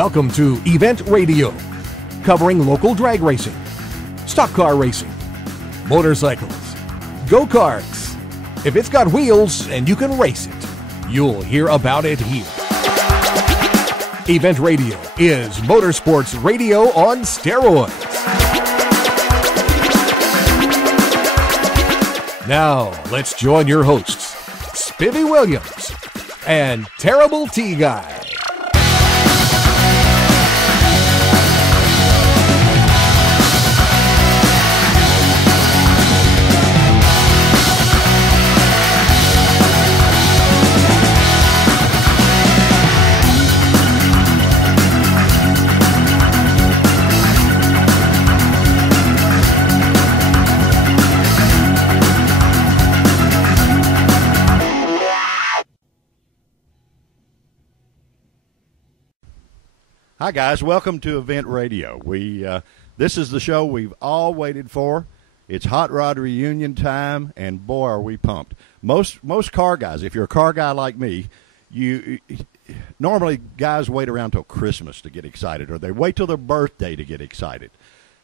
Welcome to Event Radio, covering local drag racing, stock car racing, motorcycles, go-karts. If it's got wheels and you can race it, you'll hear about it here. Event Radio is motorsports radio on steroids. Now, let's join your hosts, Spivvy Williams and Terrible T-Guy. Hi guys, welcome to Event Radio. This is the show we've all waited for. It's Hot Rod Reunion time, and boy, are we pumped. Most car guys, if you're a car guy like me, normally guys wait around till Christmas to get excited, or they wait till their birthday to get excited.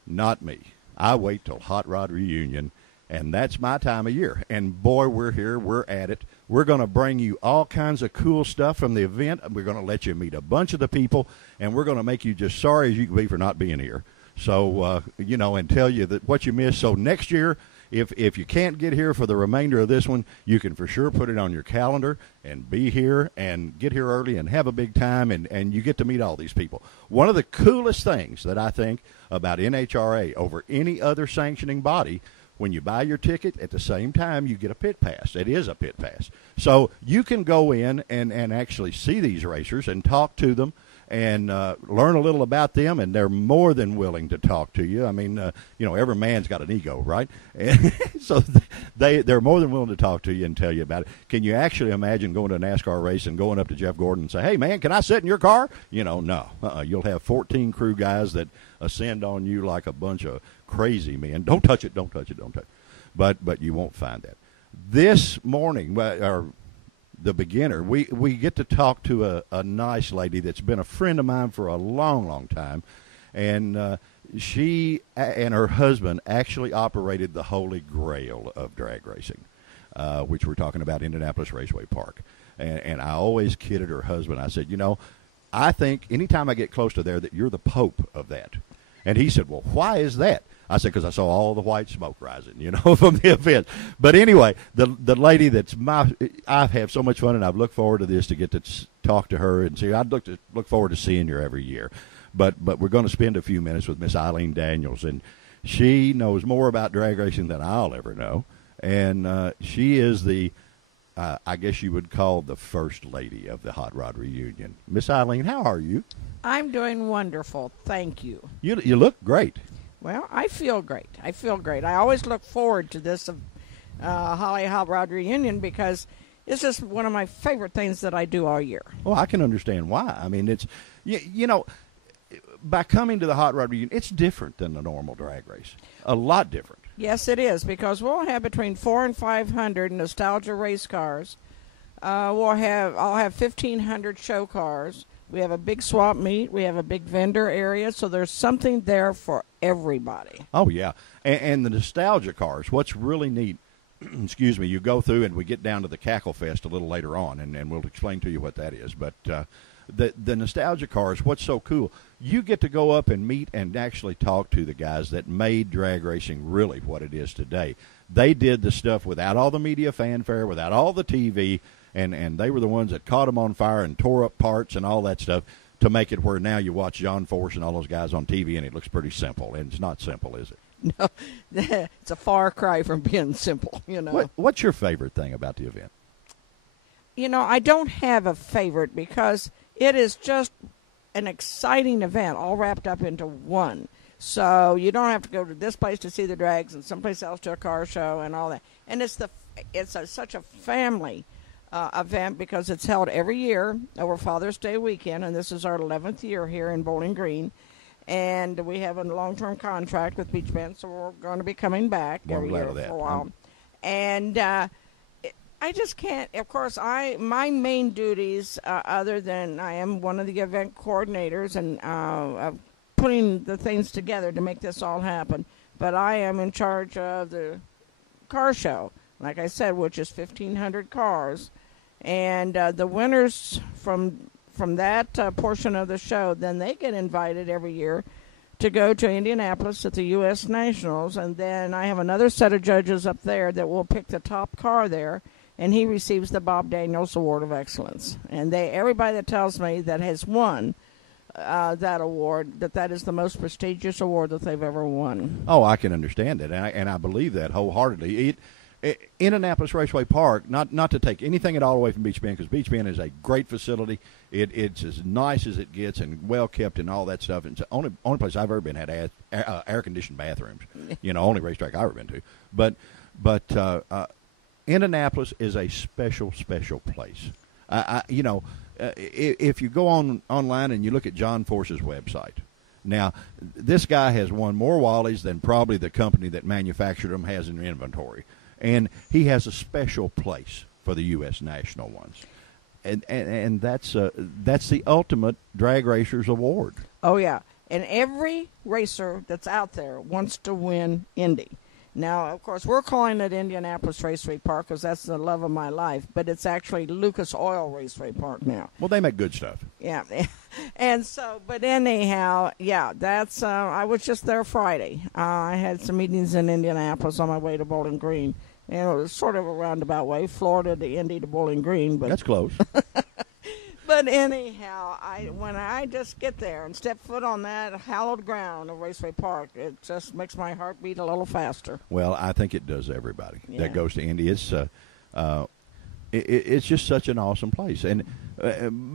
Not me. I wait till Hot Rod Reunion, and that's my time of year. And boy, we're here, we're at it. We're going to bring you all kinds of cool stuff from the event. We're going to let you meet a bunch of the people, and we're going to make you just sorry as you can be for not being here. So, and tell you that what you missed. So next year, if you can't get here for the remainder of this one, you can for sure put it on your calendar and be here and get here early and have a big time, and you get to meet all these people. One of the coolest things that I think about NHRA over any other sanctioning body, when you buy your ticket, at the same time, you get a pit pass. It is a pit pass. So you can go in and actually see these racers and talk to them and learn a little about them, and they're more than willing to talk to you. I mean, every man's got an ego, right? So they're more than willing to talk to you and tell you about it. Can you actually imagine going to a NASCAR race and going up to Jeff Gordon and say, hey, man, can I sit in your car? No. You'll have 14 crew guys that ascend on you like a bunch of crazy men. Don't touch it. But you won't find that. This morning, or the beginner, we get to talk to a nice lady that's been a friend of mine for a long, long time. And she and her husband actually operated the holy grail of drag racing, which we're talking about Indianapolis Raceway Park. And I always kidded her husband. I said, I think anytime I get close to there that you're the pope of that. And he said, well, why is that? I said, because I saw all the white smoke rising, from the event. But anyway, the lady I have so much fun, and I've looked forward to this to get to talk to her and see. I'd look forward to seeing her every year. But we're going to spend a few minutes with Miss Eileen Daniels, and she knows more about drag racing than I'll ever know. And she is the, I guess you would call the first lady of the Hot Rod Reunion. Miss Eileen, how are you? I'm doing wonderful. Thank you. You look great. Well, I feel great. I always look forward to this Holly Hot Rod Reunion because it's just one of my favorite things that I do all year. Well, I can understand why. I mean, it's, by coming to the Hot Rod Reunion, it's different than the normal drag race. A lot different. Yes, it is, because we'll have between 400 and 500 nostalgia race cars. I'll have 1,500 show cars. We have a big swap meet. We have a big vendor area. So there's something there for everybody. Oh, yeah. And the nostalgia cars, what's really neat, excuse me, you go through and we get down to the Cackle Fest a little later on, and we'll explain to you what that is. But the nostalgia cars, what's so cool, you get to go up and meet and actually talk to the guys that made drag racing really what it is today. They did the stuff without all the media fanfare, without all the TV, and they were the ones that caught them on fire and tore up parts and all that stuff to make it where now you watch John Force and all those guys on TV, and it looks pretty simple. And it's not simple, is it? No, it's a far cry from being simple, What's your favorite thing about the event? I don't have a favorite because it is just an exciting event all wrapped up into one. So you don't have to go to this place to see the drags and someplace else to a car show and all that. And it's such a family event because it's held every year over Father's Day weekend, and this is our 11th year here in Bowling Green. And we have a long-term contract with Beach Bend, so we're going to be coming back every year for a while. And I just can't. Of course, my main duties, other than I am one of the event coordinators and putting the things together to make this all happen, but I am in charge of the car show, like I said, which is 1,500 cars, and the winners from that portion of the show, then they get invited every year to go to Indianapolis at the U.S. Nationals, and then I have another set of judges up there that will pick the top car there, and he receives the Bob Daniels Award of Excellence. And everybody that tells me that has won that award, that is the most prestigious award that they've ever won. Oh, I can understand it, and I believe that wholeheartedly. Indianapolis Raceway Park, not to take anything at all away from Beach Bend, because Beach Bend is a great facility. It's as nice as it gets and well kept and all that stuff. It's the only place I've ever been had air conditioned bathrooms. Only racetrack I've ever been to. But Indianapolis is a special place. If you go online and you look at John Force's website, now this guy has won more Wallies than probably the company that manufactured them has in inventory. And he has a special place for the U.S. National ones, and that's the ultimate drag racers award. Oh yeah, and every racer that's out there wants to win Indy. Now, of course, we're calling it Indianapolis Raceway Park because that's the love of my life, but it's actually Lucas Oil Raceway Park now. Well, they make good stuff. Yeah, and so, but anyhow, yeah, that's. I was just there Friday. I had some meetings in Indianapolis on my way to Bowling Green. And it was sort of a roundabout way, Florida to Indy to Bowling Green. But that's close. But anyhow, when I just get there and step foot on that hallowed ground of Raceway Park, it just makes my heart beat a little faster. Well, I think it does everybody that goes to Indy. It's just such an awesome place. And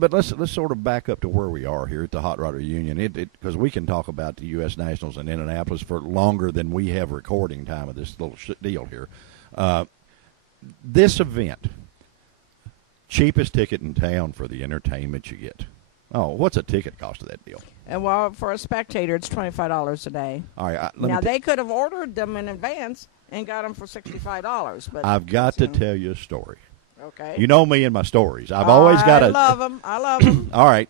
but let's sort of back up to where we are here at the Hot Rod Reunion, because we can talk about the U.S. Nationals in Indianapolis for longer than we have recording time of this little deal here. This event, cheapest ticket in town for the entertainment you get. Oh, what's a ticket cost of that deal? And well, for a spectator, it's $25 a day. All right. Now they could have ordered them in advance and got them for $65. But I've got to tell you a story. Okay. You know me and my stories. I've always got to. I love them. All right.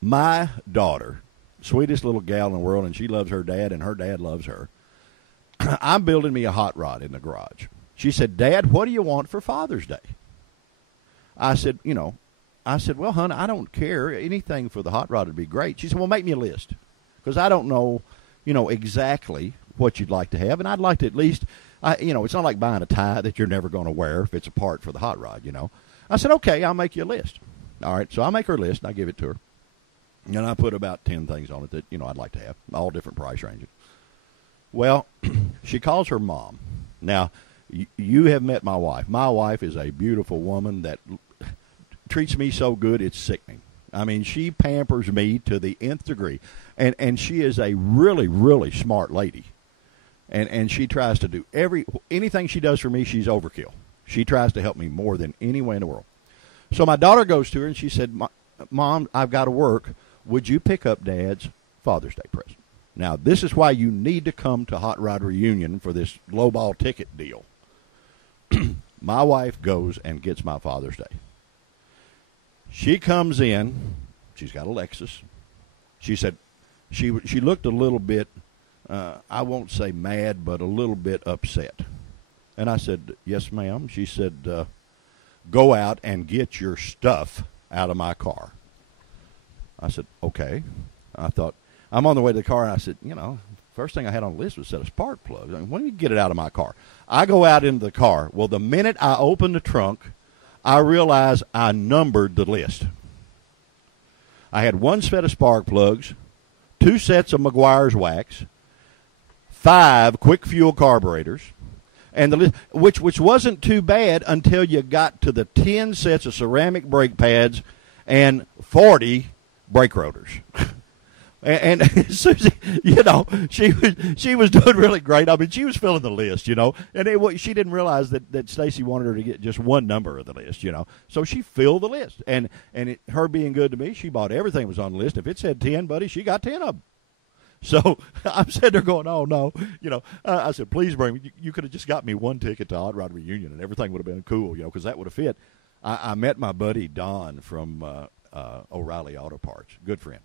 My daughter, sweetest little gal in the world, and she loves her dad, and her dad loves her. I'm building me a hot rod in the garage. She said, "Dad, what do you want for Father's Day?" I said, well, hon, I don't care. Anything for the hot rod would be great. She said, well, make me a list, because I don't know, exactly what you'd like to have, and I'd like to at least, it's not like buying a tie that you're never going to wear if it's a part for the hot rod, I said, okay, I'll make you a list. All right, so I make her a list, and I give it to her, and I put about 10 things on it that, I'd like to have, all different price ranges. Well, she calls her mom. Now, you have met my wife. My wife is a beautiful woman that treats me so good it's sickening. I mean, she pampers me to the nth degree. And she is a really, really smart lady. And she tries to do anything she does for me, she's overkill. She tries to help me more than anyone in the world. So my daughter goes to her and she said, Mom, I've got to work. Would you pick up Dad's Father's Day present? Now, this is why you need to come to Hot Rod Reunion for this lowball ticket deal. My wife goes and gets my Father's Day. She comes in. She's got a Lexus. She said she looked a little bit, I won't say mad, but a little bit upset. And I said, yes, ma'am. She said, go out and get your stuff out of my car. I said, okay. I thought, I'm on the way to the car, and I said, first thing I had on the list was a set of spark plugs. I mean, when do you get it out of my car? I go out into the car. Well, the minute I open the trunk, I realize I numbered the list. I had one set of spark plugs, 2 sets of Meguiar's wax, 5 quick fuel carburetors, and the list, which wasn't too bad until you got to the 10 sets of ceramic brake pads and 40 brake rotors. And Susie, she was doing really great. I mean, she was filling the list, and she didn't realize that Stacy wanted her to get just one number of the list, So she filled the list, and her being good to me, she bought everything that was on the list. If it said 10, buddy, she got 10 of them. So I'm sitting there going, oh, no. I said, please bring me. You could have just got me one ticket to Hot Rod Reunion, and everything would have been cool, because that would have fit. I met my buddy Don from O'Reilly Auto Parts, good friend.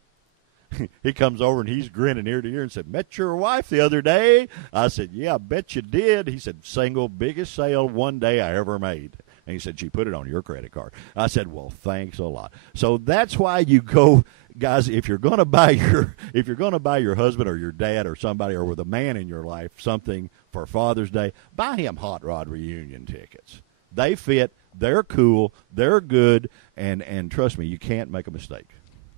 He comes over, and he's grinning ear to ear and said, met your wife the other day? I said, yeah, I bet you did. He said, single biggest sale one day I ever made. And he said, she put it on your credit card. I said, well, thanks a lot. So that's why you go, guys, if you're going to buy your husband or your dad or somebody or with a man in your life something for Father's Day, buy him Hot Rod Reunion tickets. They fit, they're cool, they're good, and trust me, you can't make a mistake.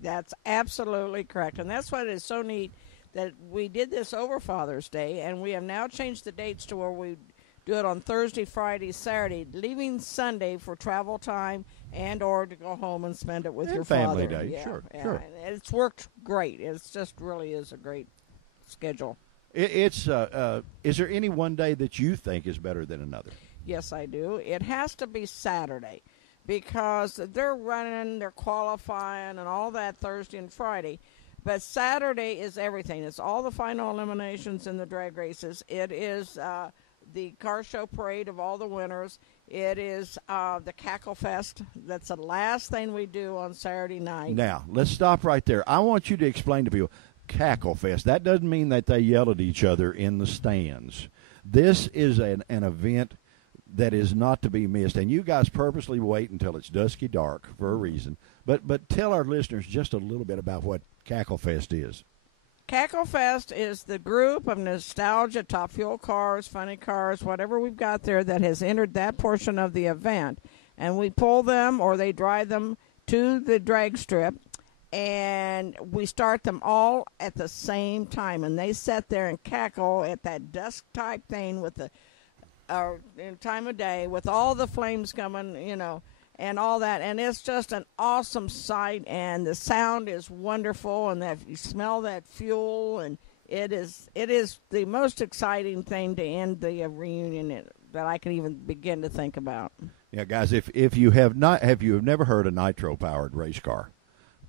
That's absolutely correct. And that's why it is so neat that we did this over Father's Day, and we have now changed the dates to where we do it on Thursday, Friday, Saturday, leaving Sunday for travel time and or to go home and spend it with your family father. day. Yeah, Sure. And it's worked great. It's just really is a great schedule. Is there any one day that you think is better than another? Yes, I do. It has to be Saturday because they're running, they're qualifying and all that Thursday and Friday. But Saturday is everything. It's all the final eliminations in the drag races. It is the car show parade of all the winners. It is the Cackle Fest. That's the last thing we do on Saturday night. Now, let's stop right there. I want you to explain to people, Cackle Fest. That doesn't mean that they yell at each other in the stands. This is an event that is not to be missed. And you guys purposely wait until it's dusky dark for a reason. But tell our listeners just a little bit about what Cackle Fest is. Cackle Fest is the group of nostalgia, top fuel cars, funny cars, whatever we've got there that has entered that portion of the event. And we pull them or they drive them to the drag strip, and we start them all at the same time. And they sit there and cackle at that dusk type thing with the time of day with all the flames coming, and all that, and it's just an awesome sight, and the sound is wonderful, and that you smell that fuel, and it is the most exciting thing to end the reunion that I can even begin to think about. Yeah, guys, if you have never heard a nitro powered race car,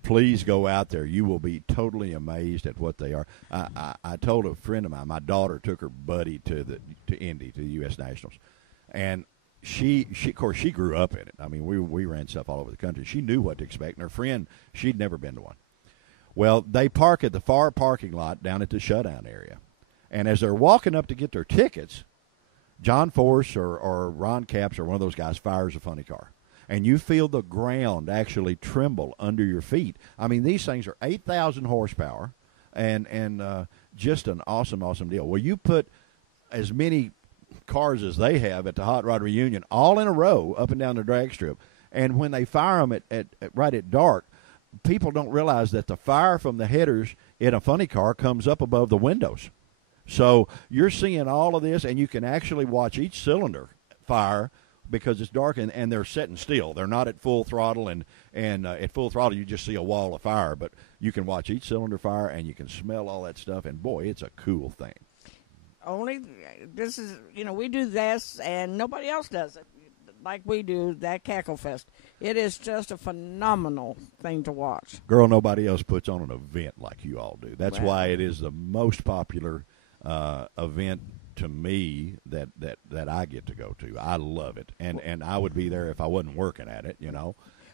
please go out there. You will be totally amazed at what they are. I told a friend of mine, my daughter took her buddy to Indy, to the U.S. Nationals, and She of course she grew up in it. I mean, we ran stuff all over the country. She knew what to expect, and her friend, she'd never been to one. Well, they park at the far parking lot down at the shutdown area, and as they're walking up to get their tickets, John Force or Ron Capps or one of those guys fires a funny car, and you feel the ground actually tremble under your feet. I mean, these things are 8,000 horsepower, and just an awesome deal. Well, you put as many cars as they have at the Hot Rod Reunion all in a row up and down the drag strip, and when they fire them right at dark, people don't realize that the fire from the headers in a funny car comes up above the windows. So you're seeing all of this, and you can actually watch each cylinder fire because it's dark, and they're sitting still. They're not at full throttle, and at full throttle you just see a wall of fire, but you can watch each cylinder fire, and you can smell all that stuff, and boy, it's a cool thing. We do this, and nobody else does it like we do, that Cackle Fest. It is just a phenomenal thing to watch. Girl, nobody else puts on an event like you all do. That's why it is the most popular event to me that I get to go to. I love it, and I would be there if I wasn't working at it,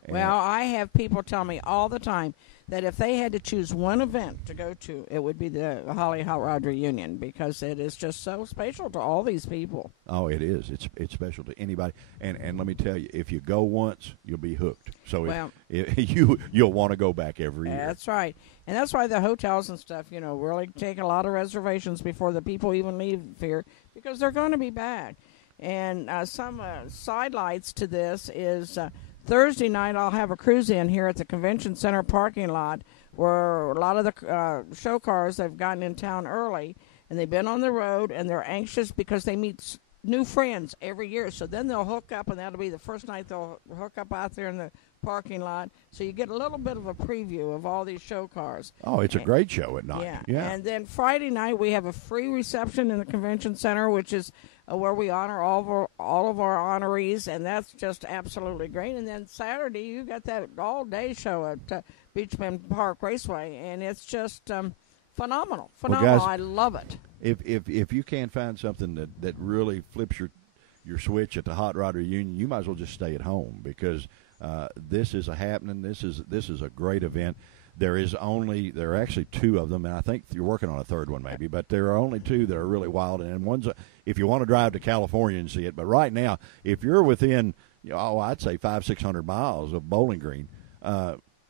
Well, I have people tell me all the time that if they had to choose one event to go to, it would be the Holly Hot Rod Reunion, because it is just so special to all these people. Oh, it is. It's special to anybody. And let me tell you, if you go once, you'll be hooked. So you'll want to go back every year. That's right. And that's why the hotels and stuff, really take a lot of reservations before the people even leave here, because they're going to be back. And some sidelights to this is Thursday night I'll have a cruise in here at the Convention Center parking lot, where a lot of the show cars have gotten in town early, and they've been on the road, and they're anxious because they meet new friends every year. So then they'll hook up, and that'll be the first night they'll hook up out there in the parking lot. So you get a little bit of a preview of all these show cars. Oh, it's a great show at night. Yeah. And then Friday night we have a free reception in the Convention Center, which is where we honor all of our honorees, and that's just absolutely great. And then Saturday you got that all-day show at Beachman Park Raceway, and it's just Phenomenal. Guys, I love it. If you can't find something that really flips your switch at the Hot Rod Reunion, you might as well just stay at home, because this is a happening. This is a great event. There are actually two of them, and I think you're working on a third one maybe, but there are only two that are really wild. And one's if you want to drive to California and see it. But right now, if you're within, I'd say 500-600 miles of Bowling Green,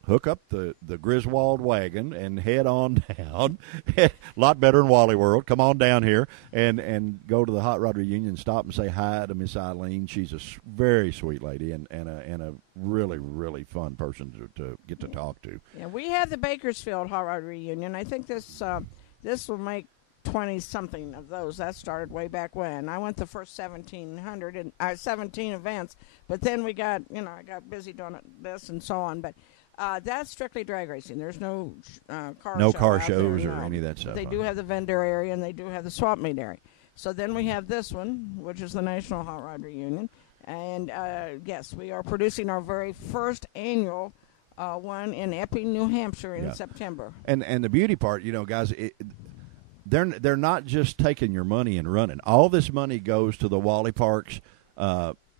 hook up the Griswold wagon and head on down. A lot better than Wally World. Come on down here and go to the Hot Rod Reunion. Stop and say hi to Miss Eileen. She's a very sweet lady and a really, really fun person to get to talk to. Yeah, we have the Bakersfield Hot Rod Reunion. I think this will make 20-something of those. That started way back when. I went the first 17 events, but then we got, I got busy doing this and so on, but that's strictly drag racing. There's no car shows there, or any of that stuff. They do have the vendor area, and they do have the swap meet area. So then we have this one, which is the National Hot Rod Reunion. And, yes, we are producing our very first annual one in Epping, New Hampshire in September. And the beauty part, guys, they're not just taking your money and running. All this money goes to the Wally Parks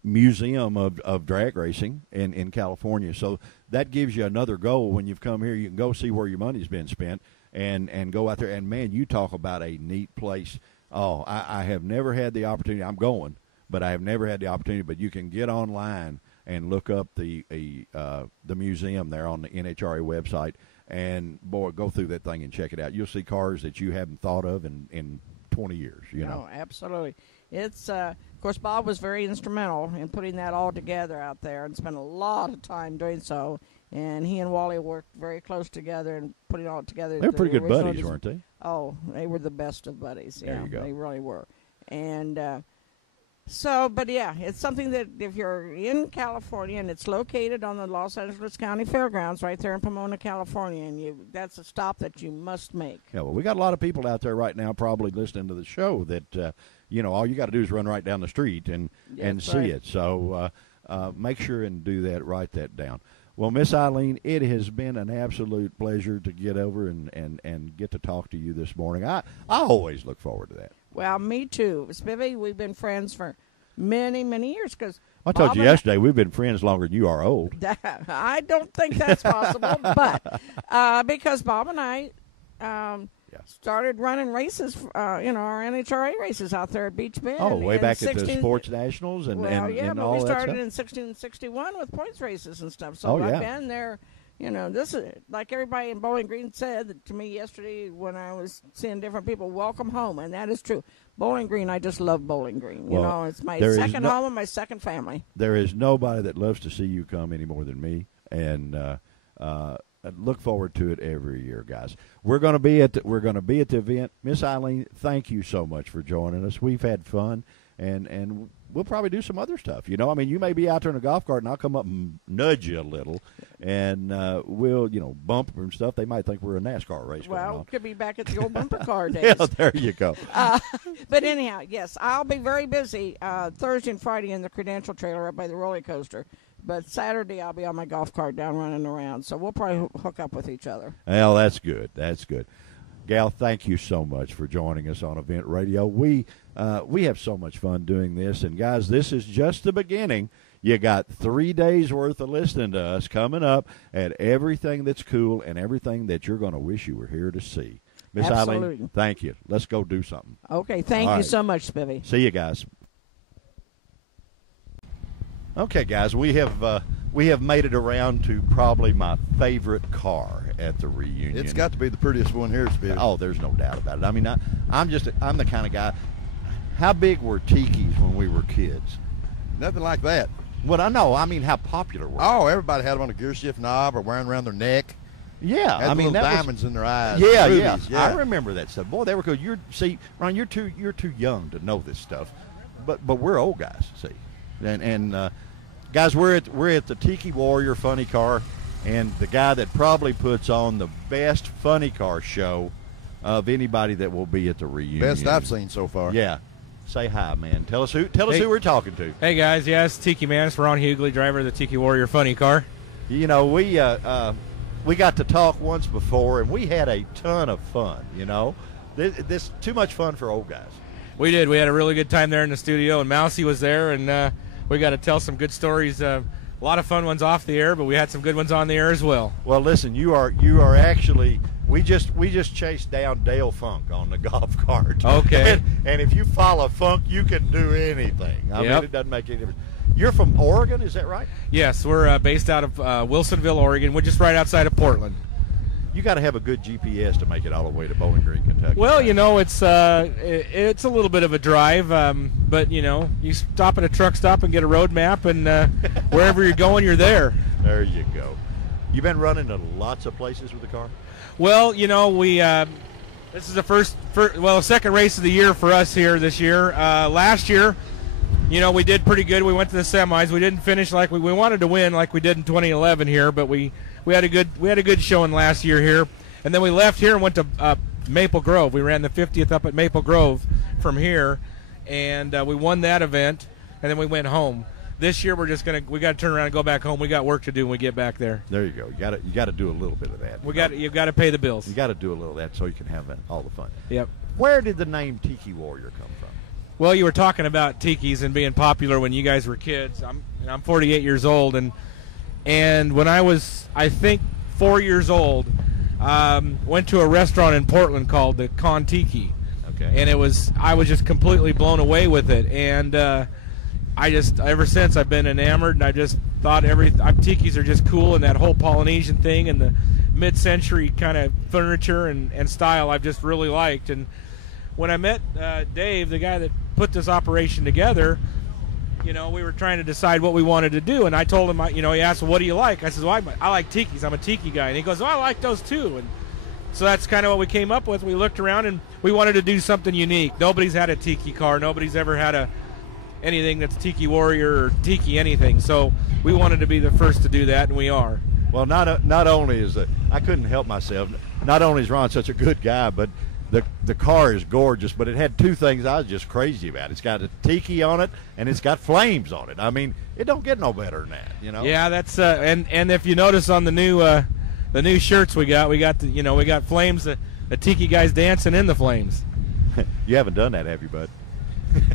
Museum of Drag Racing in California. So that gives you another goal. When you've come here, you can go see where your money's been spent and go out there. And, man, you talk about a neat place. Oh, I have never had the opportunity. I'm going, but I have never had the opportunity. But you can get online and look up the museum there on the NHRA website. And, boy, go through that thing and check it out. You'll see cars that you haven't thought of in 20 years, Oh, absolutely. It's, of course, Bob was very instrumental in putting that all together out there and spent a lot of time doing so. And he and Wally worked very close together and putting it all together. They were pretty good buddies, weren't they? Oh, they were the best of buddies. There you go. They really were. And but yeah, it's something that if you're in California and it's located on the Los Angeles County Fairgrounds right there in Pomona, California, and that's a stop that you must make. Yeah, well, we got a lot of people out there right now probably listening to the show that, all you got to do is run right down the street and see it. So make sure and do that, write that down. Well, Miss Eileen, it has been an absolute pleasure to get over and get to talk to you this morning. I always look forward to that. Well, me too. Spivvy, we've been friends for many, many years. Cause I told you yesterday we've been friends longer than you are old. I don't think that's possible, but because Bob and I started running races, our NHRA races out there at Beach Bend. Oh, way back at the Sports Nationals and all that stuff. But we started in 1661 with points races and stuff. So I've been there. This is like everybody in Bowling Green said to me yesterday when I was seeing different people, welcome home, and that is true. Bowling Green, I just love Bowling Green. It's my second home and my second family. There is nobody that loves to see you come any more than me, and I look forward to it every year, guys. We're going to be at the event. Miss Eileen, thank you so much for joining us. We've had fun, and we'll probably do some other stuff. You may be out there in a golf cart, and I'll come up and nudge you a little, and we'll, bump and stuff. They might think we're a NASCAR race. Well, could be back at the old bumper car days. Yeah, there you go. But anyhow, yes, I'll be very busy Thursday and Friday in the Credential trailer up by the roller coaster. But Saturday I'll be on my golf cart down running around, so we'll probably hook up with each other. Well, that's good. That's good. Gal, thank you so much for joining us on Event Radio. We have so much fun doing this, and guys, this is just the beginning. You got 3 days worth of listening to us coming up at everything that's cool and everything that you're going to wish you were here to see. Miss Eileen, thank you. Let's go do something. Okay, thank you so much, Spivvy. See you guys. Okay, guys, we have made it around to probably my favorite car at the reunion. It's got to be the prettiest one here, Spivvy. Oh, there's no doubt about it. I mean, I'm the kind of guy. How big were tikis when we were kids? Nothing like that. Well, I know. I mean, how popular were they? Oh, everybody had them on a gear shift knob or wearing around their neck. Yeah, had little diamonds in their eyes. Yeah, rubies, yeah. I remember that stuff. Boy, they were good. Ron, you're too young to know this stuff, but we're old guys. See, and guys, we're at the Tiki Warrior Funny Car, and the guy that probably puts on the best funny car show of anybody that will be at the reunion. Best I've seen so far. Yeah. Say hi, man. Tell us who we're talking to. Hey guys, it's Tiki Man. It's Ron Hughley, driver of the Tiki Warrior Funny Car. We we got to talk once before, and we had a ton of fun. This too much fun for old guys. We did. We had a really good time there in the studio, and Mousy was there, and we got to tell some good stories. A lot of fun ones off the air, but we had some good ones on the air as well. Well, listen, you are actually. We just chased down Dale Funk on the golf cart. Okay. And if you follow Funk, you can do anything. I mean, it doesn't make any difference. You're from Oregon, is that right? Yes, we're based out of Wilsonville, Oregon. We're just right outside of Portland. You got to have a good GPS to make it all the way to Bowling Green, Kentucky. Well, it's a little bit of a drive, but you stop at a truck stop and get a road map, and wherever you're going, you're there. There you go. You've been running to lots of places with the car? Well, we this is the second race of the year for us here this year. Last year, we did pretty good. We went to the semis. We didn't finish like we wanted to win like we did in 2011 here, but we had a good showing last year here. And then we left here and went to Maple Grove. We ran the 50th up at Maple Grove from here, and we won that event. And then we went home. This year we got to turn around and go back home. We got work to do when we get back there. There you go. You got to do a little bit of that. You've got to pay the bills. You got to do a little of that so you can have all the fun. Yep. Where did the name Tiki Warrior come from? Well, you were talking about tikis and being popular when you guys were kids. I'm 48 years old, and when I was, I think, 4 years old, went to a restaurant in Portland called the Con Tiki. Okay. And I was just completely blown away with it, and ever since I've been enamored, and I just thought tikis are just cool, and that whole Polynesian thing and the mid-century kind of furniture and style I've just really liked. And when I met Dave, the guy that put this operation together, we were trying to decide what we wanted to do, and I told him, he asked, well, what do you like? I said, well, I like tikis. I'm a tiki guy. And he goes, oh, I like those too. And so that's kind of what we came up with. We looked around, and we wanted to do something unique. Nobody's had a tiki car. Nobody's ever had anything that's Tiki Warrior or Tiki anything. So we wanted to be the first to do that, and we are. Well, not only is I couldn't help myself. Not only is Ron such a good guy, but the car is gorgeous, but it had two things I was just crazy about. It's got a tiki on it, and it's got flames on it. I mean, it don't get no better than that, Yeah, that's and if you notice on the new shirts we got flames. The tiki guys dancing in the flames. You haven't done that, have you, bud?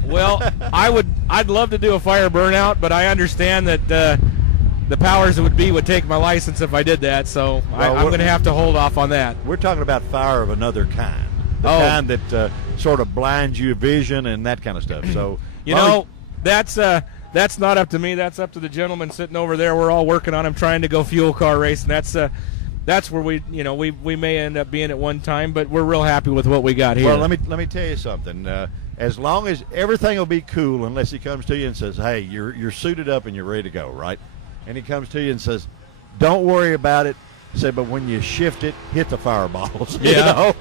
Well, I'd love to do a fire burnout, but I understand that the powers that would take my license if I did that, so I'm going to have to hold off on that. We're talking about fire of another kind. The kind that sort of blinds your vision and that kind of stuff. So that's not up to me. That's up to the gentleman sitting over there. We're all working on him trying to go fuel car race, and that's where we may end up being at one time, but we're real happy with what we got here. Well, let me tell you something. As long as everything will be cool, unless he comes to you and says, "Hey, you're suited up and you're ready to go," right? And he comes to you and says, "Don't worry about it." Say, but when you shift it, hit the fireballs. Yeah.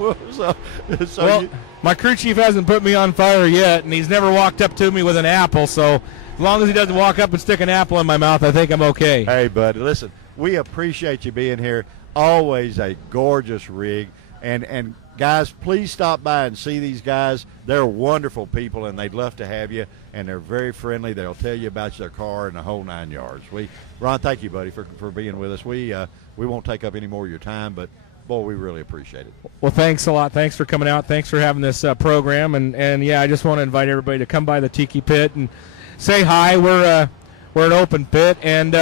So my crew chief hasn't put me on fire yet, and he's never walked up to me with an apple. So as long as he doesn't walk up and stick an apple in my mouth, I think I'm okay. Hey, buddy, listen, we appreciate you being here. Always a gorgeous rig, and guys, please stop by and see these guys. They're wonderful people, and they'd love to have you, and they're very friendly. They'll tell you about their car and the whole 9 yards. Ron, thank you, buddy, for being with us. We won't take up any more of your time, but boy, we really appreciate it. Well, thanks a lot. Thanks for coming out. Thanks for having this program, and yeah, I just want to invite everybody to come by the Tiki Pit and say hi. We're an open pit, and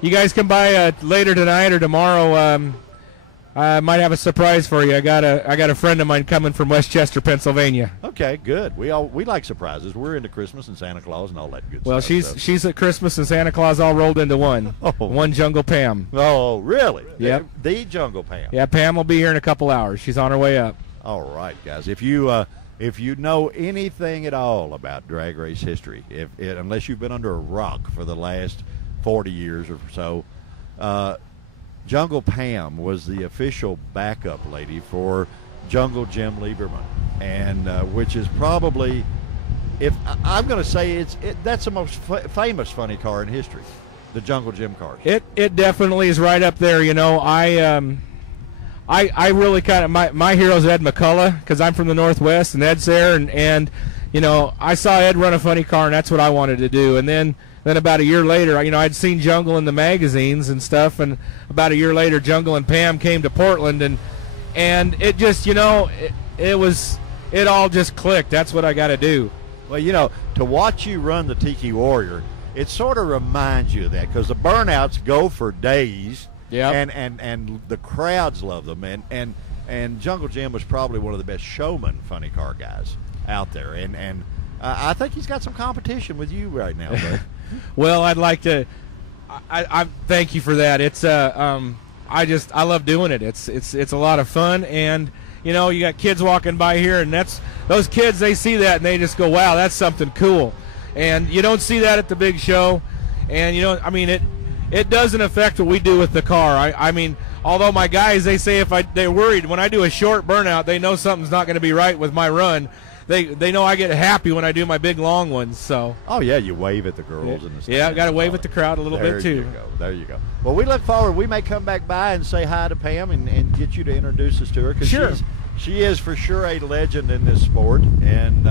you guys come by later tonight or tomorrow. I might have a surprise for you. I got a friend of mine coming from Westchester, Pennsylvania. Okay, good. We like surprises. We're into Christmas and Santa Claus and all that good well, stuff. Well, she's at Christmas and Santa Claus all rolled into one. Oh. One Jungle Pam. Oh, really? Yep. The Jungle Pam. Yeah, Pam will be here in a couple hours. She's on her way up. All right, guys. If you know anything at all about drag race history, unless you've been under a rock for the last 40 years or so, Jungle Pam was the official backup lady for Jungle Jim Lieberman, and which is probably, I'm going to say that's the most famous funny car in history, the Jungle Jim car. It definitely is right up there. I really kind of my hero's Ed McCullough, because I'm from the Northwest and Ed's there, and I saw Ed run a funny car, and that's what I wanted to do. And then then about a year later, I'd seen Jungle in the magazines and stuff, and about a year later, Jungle and Pam came to Portland, and it just, it all just clicked. That's what I got to do. Well, to watch you run the Tiki Warrior, it sort of reminds you of that, because the burnouts go for days. Yeah. And the crowds love them, and Jungle Jim was probably one of the best showman funny car guys out there, and I think he's got some competition with you right now, bud. Well, I'd like to. I thank you for that. It's I love doing it. It's a lot of fun, and you got kids walking by here, and those kids, they see that and they just go, wow, that's something cool, and you don't see that at the big show, and it doesn't affect what we do with the car. Although my guys, they say they're worried when I do a short burnout, they know something's not going to be right with my run. They know I get happy when I do my big long ones. So. Oh yeah, you wave at the girls in the stands. Yeah, I got to wave at the crowd a little bit too. There you go. Well, we look forward. We may come back by and say hi to Pam and get you to introduce us to her, because sure. She is for sure a legend in this sport, and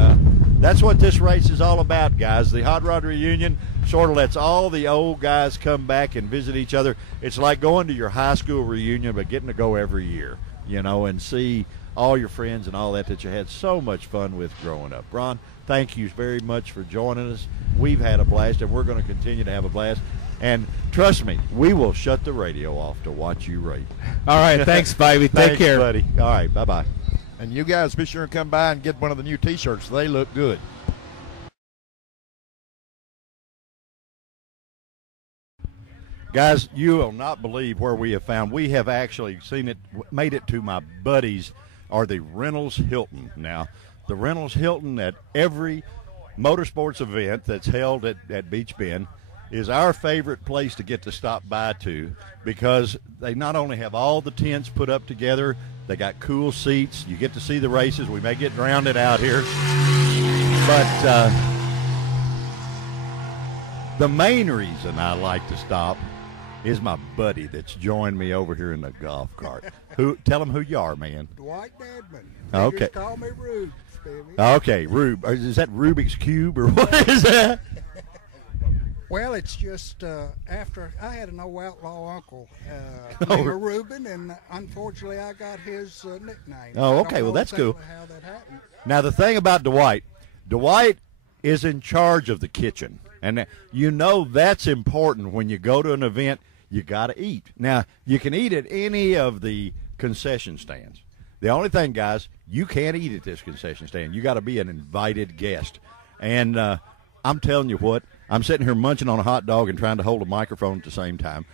that's what this race is all about, guys. The Hot Rod Reunion sort of lets all the old guys come back and visit each other. It's like going to your high school reunion, but getting to go every year, and see all your friends and all that you had so much fun with growing up. Ron, thank you very much for joining us. We've had a blast, and we're going to continue to have a blast. And trust me, we will shut the radio off to watch you race. All right, thanks, baby. Take care, buddy. All right, bye-bye. And you guys be sure and come by and get one of the new T-shirts. They look good. Guys, you will not believe where we have found. We have actually made it to my buddies, are the Reynolds Hilton. Now, the Reynolds Hilton at every motorsports event that's held at Beach Bend is our favorite place to get to stop by to, because they not only have all the tents put up together, they got cool seats. You get to see the races. We may get drowned out here. But the main reason I like to stop is my buddy that's joined me over here in the golf cart. Tell him who you are, man. Dwight Dadman. Okay. Just call me Rube, baby. Okay, Rube. Is that Rubik's Cube or what is that? Well, it's just after I had an old outlaw uncle named Reuben, and unfortunately I got his nickname. Oh, okay. Well, that's cool. How that happened. Now, the thing about Dwight is in charge of the kitchen. And that's important when you go to an event. You got to eat. Now, you can eat at any of the concession stands. The only thing, guys, you can't eat at this concession stand. You got to be an invited guest. And I'm telling you what, I'm sitting here munching on a hot dog and trying to hold a microphone at the same time.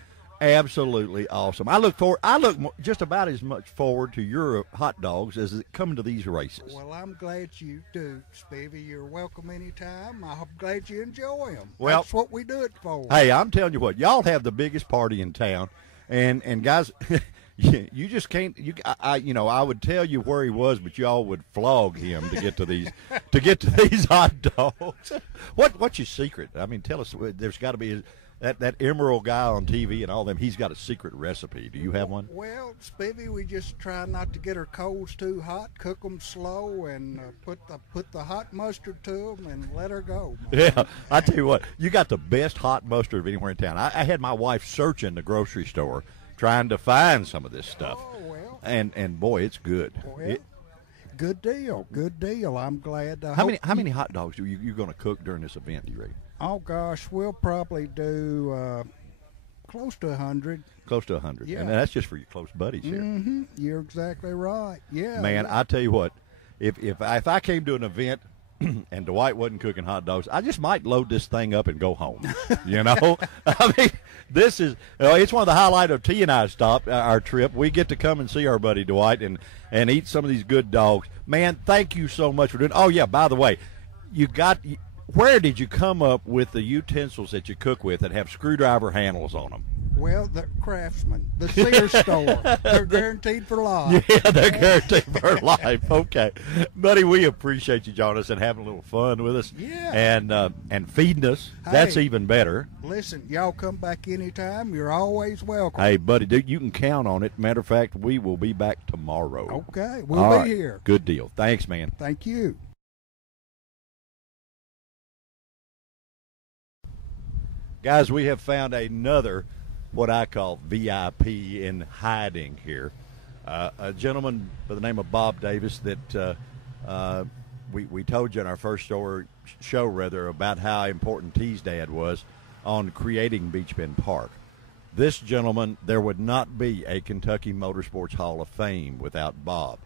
Absolutely awesome. I look just about as much forward to your hot dogs as coming to these races. Well, I'm glad you do, Stevie. You're welcome anytime. I'm glad you enjoy them. Well, that's what we do it for. Hey, I'm telling you what, y'all have the biggest party in town, and guys, you just can't. I would tell you where he was, but y'all would flog him to get to these hot dogs. What's your secret? I mean, tell us. There's got to be. That Emerald guy on TV and all them, he's got a secret recipe. Do you have one? Well, Spivvy, we just try not to get our coals too hot, cook them slow, and put the hot mustard to them and let her go. Man. Yeah, I tell you what, you got the best hot mustard of anywhere in town. I had my wife searching the grocery store trying to find some of this stuff. Oh, well. And boy, it's good. Well, good deal. I'm glad. How many hot dogs are you going to cook during this event, do you reckon? Oh, gosh, we'll probably do close to 100. Close to 100. Yeah. And that's just for your close buddies here. Mm-hmm. You're exactly right. Yeah. Man, yeah. I tell you what, if I came to an event and Dwight wasn't cooking hot dogs, I just might load this thing up and go home. I mean, this is it's one of the highlights of T and I our trip. We get to come and see our buddy Dwight and eat some of these good dogs. Man, thank you so much for doing. Oh yeah, by the way, where did you come up with the utensils that you cook with that have screwdriver handles on them? Well, the Craftsman, the Sears store. They're guaranteed for life. Yeah, they're guaranteed for life. Okay. Buddy, we appreciate you joining us and having a little fun with us. Yeah. And feeding us. Hey, that's even better. Listen, y'all come back anytime. You're always welcome. Hey, buddy, dude, you can count on it. Matter of fact, we will be back tomorrow. Okay. We'll be here. Good deal. Thanks, man. Thank you. Guys, we have found another, what I call VIP in hiding here. A gentleman by the name of Bob Davis that we told you in our first show about how important T's dad was on creating Beach Bend Park. This gentleman, there would not be a Kentucky Motorsports Hall of Fame without Bob.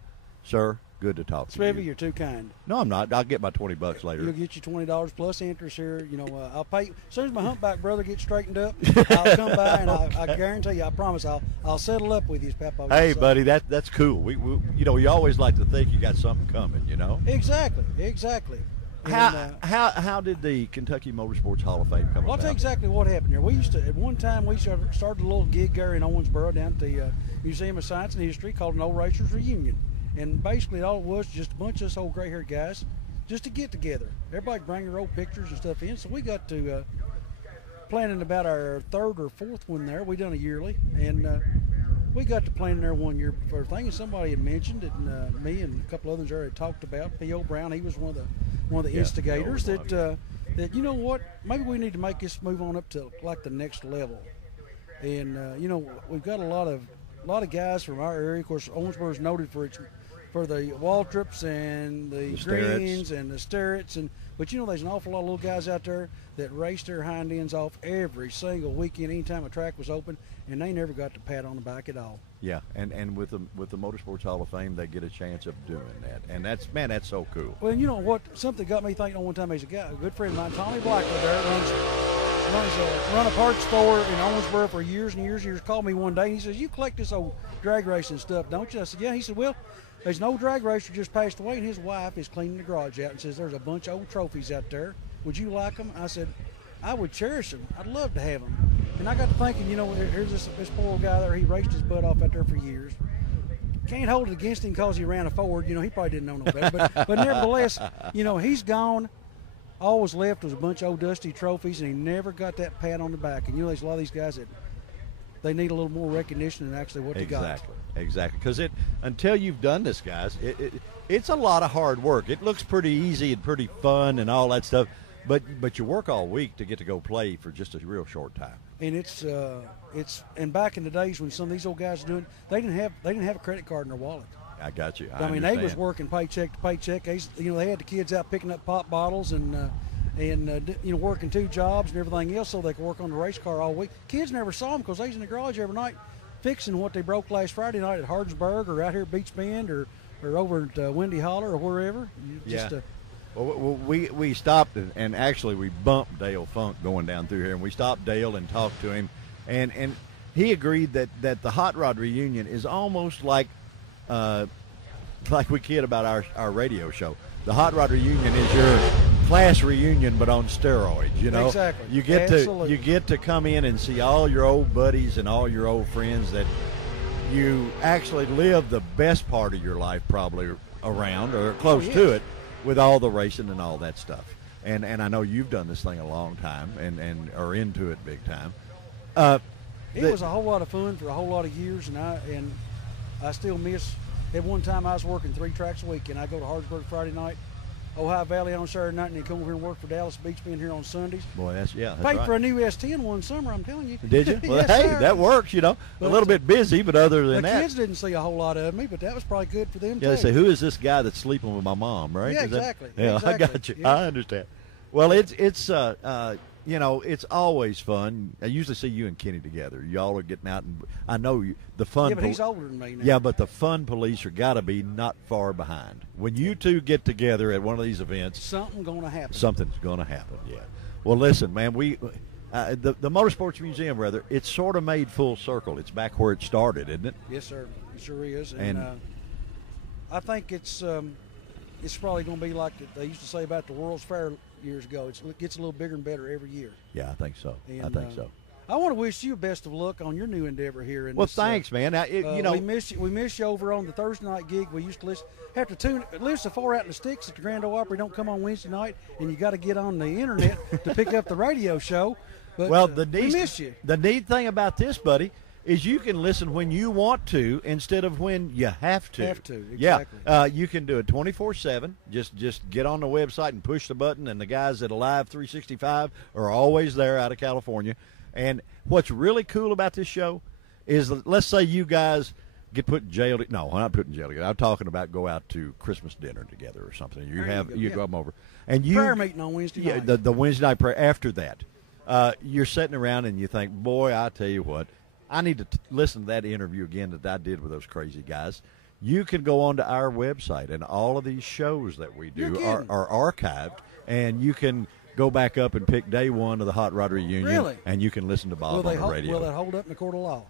Sir, good to talk to you. Svevy, you're too kind. No, I'm not. I'll get my $20 later. You'll get you $20 plus interest here. You know, I'll pay. As soon as my humpback brother gets straightened up, I'll come by and I guarantee you, I promise, I'll settle up with you, Papa. Hey, buddy, that's cool. We always like to think you got something coming. You know. Exactly. How did the Kentucky Motorsports Hall of Fame come Well, I'll about? tell you exactly what happened here. At one time, we started a little gig there in Owensboro down at the Museum of Science and History called an Old Racers Reunion. And basically all it was just a bunch of us old gray-haired guys just to get together. Everybody bring their old pictures and stuff in. So we got to planning about our third or fourth one there. We done a yearly. And we got to planning there one year for a thing. And somebody had mentioned it, and me and a couple others there had talked about P.O. Brown. He was one of the instigators that you know what, maybe we need to make this move on up to like the next level. And you know, we've got a lot of guys from our area. Of course, Owensboro is noted for the Waltrips and the Greens and the Sterretts, but you know, there's an awful lot of little guys out there that race their hind ends off every single weekend, anytime a track was open, and they never got to pat on the back at all. Yeah, and with the Motorsports Hall of Fame, they get a chance of doing that, and that's so cool. Well, you know what? Something got me thinking. One time, there's a good friend of mine, Tommy Blackwood, there run a parts store in Owensboro for years and years and years. Called me one day and he says, "You collect this old drag racing stuff, don't you?" I said, "Yeah." He said, "Well, there's an old drag racer just passed away, and his wife is cleaning the garage out and says there's a bunch of old trophies out there. Would you like them?" I said, "I would cherish them. I'd love to have them." And I got to thinking, you know, here's this poor old guy there. He raced his butt off out there for years. Can't hold it against him because he ran a Ford. You know, he probably didn't know no better. But nevertheless, you know, he's gone. All was left was a bunch of old dusty trophies, and he never got that pat on the back. And you know, there's a lot of these guys that they need a little more recognition than actually what they got. Exactly. Because until you've done this, guys, it's a lot of hard work. It looks pretty easy and pretty fun and all that stuff, but you work all week to get to go play for just a real short time. And it's and back in the days when some of these old guys were doing, they didn't have a credit card in their wallet. I got you. I mean, they was working paycheck to paycheck. They had the kids out picking up pop bottles and working two jobs and everything else so they could work on the race car all week. Kids never saw them because they was in the garage every night fixing what they broke last Friday night at Hardsburg or out here at Beach Bend or over at Windy Holler or wherever. Well, we stopped and actually we bumped Dale Funk going down through here, and we stopped Dale and talked to him, and he agreed that the Hot Rod Reunion is almost like we kid about our radio show. The Hot Rod Reunion is your class reunion, but on steroids. You know, exactly. You get to come in and see all your old buddies and all your old friends that you actually live the best part of your life probably around or close to it, with all the racing and all that stuff. And I know you've done this thing a long time and are into it big time. It was a whole lot of fun for a whole lot of years, and I still miss. At one time, I was working 3 tracks a week, and I go to Hardsburg Friday night, Ohio Valley on Saturday night, and then come over here and work for Dallas Beach Bend here on Sundays. Boy, that's Paid right. for a new S10 one summer, I'm telling you. Did you? Well, Yes, hey, sir. that works, you know. But a little bit busy, but other than the that. kids didn't see a whole lot of me, but that was probably good for them, Yeah, too. they say, who is this guy that's sleeping with my mom, right? Yeah, Is that- exactly. Yeah, Exactly. I got you. Yeah. I understand. Well, it's it's always fun. I usually see you and Kenny together. Y'all are getting out, and I know the fun. Yeah, but he's older than me now. Yeah, but the fun police are got to be not far behind. When you two get together at one of these events, Something's going to happen. something's going to happen. Yeah. Well, listen, man, the Motorsports Museum, rather, it's sort of made full circle. It's back where it started, isn't it? Yes, sir. It sure is. And I think it's probably going to be like they used to say about the World's Fair years ago. It gets a little bigger and better every year. Yeah, I think so. I And, think so. I want to wish you best of luck on your new endeavor here. Well, thanks, man. we miss you over on the Thursday night gig. We used to have to live so far out in the sticks that the Grand Ole Opry don't come on Wednesday night, and you got to get on the internet to pick up the radio show. But Well, we miss you. The neat thing about this, buddy, is you can listen when you want to instead of when you have to. Exactly. Yeah, you can do it 24/7. Just get on the website and push the button, and the guys at Alive 365 are always there out of California. And what's really cool about this show is, let's say you guys get put in jail. No, I'm not put in jail together. I'm talking about go out to Christmas dinner together or something. You come over and you prayer meeting on Wednesday night. The Wednesday night prayer. After that, you're sitting around and you think, boy, I tell you what, I need to listen to that interview again that I did with those crazy guys. You can go onto our website, and all of these shows that we do are archived, and you can go back up and pick day one of the Hot Rod Reunion, really? And you can listen to Bob on the radio. Will that hold up in the court of law?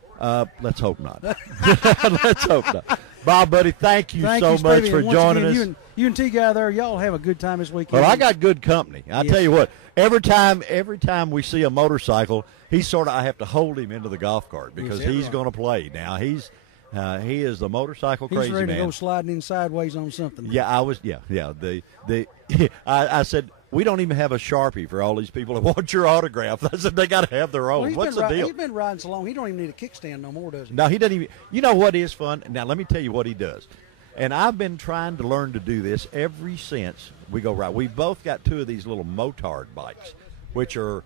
Let's hope not. Let's hope not. Bob, buddy, thank you so much for joining us. You and T-Guy there, y'all have a good time this weekend. Well, I got good company. I tell you what, every time we see a motorcycle, I have to hold him into the golf cart because he's going to play. Now he is the motorcycle crazy man. He's ready to go sliding in sideways on something. Yeah, I said, we don't even have a Sharpie for all these people that want your autograph. I said, they got to have their own. What's the deal? He's been riding so long, he don't even need a kickstand no more, does he? No, he doesn't even. You know what is fun? Now, let me tell you what he does. And I've been trying to learn to do this ever since we go ride. We both got two of these little motard bikes, which are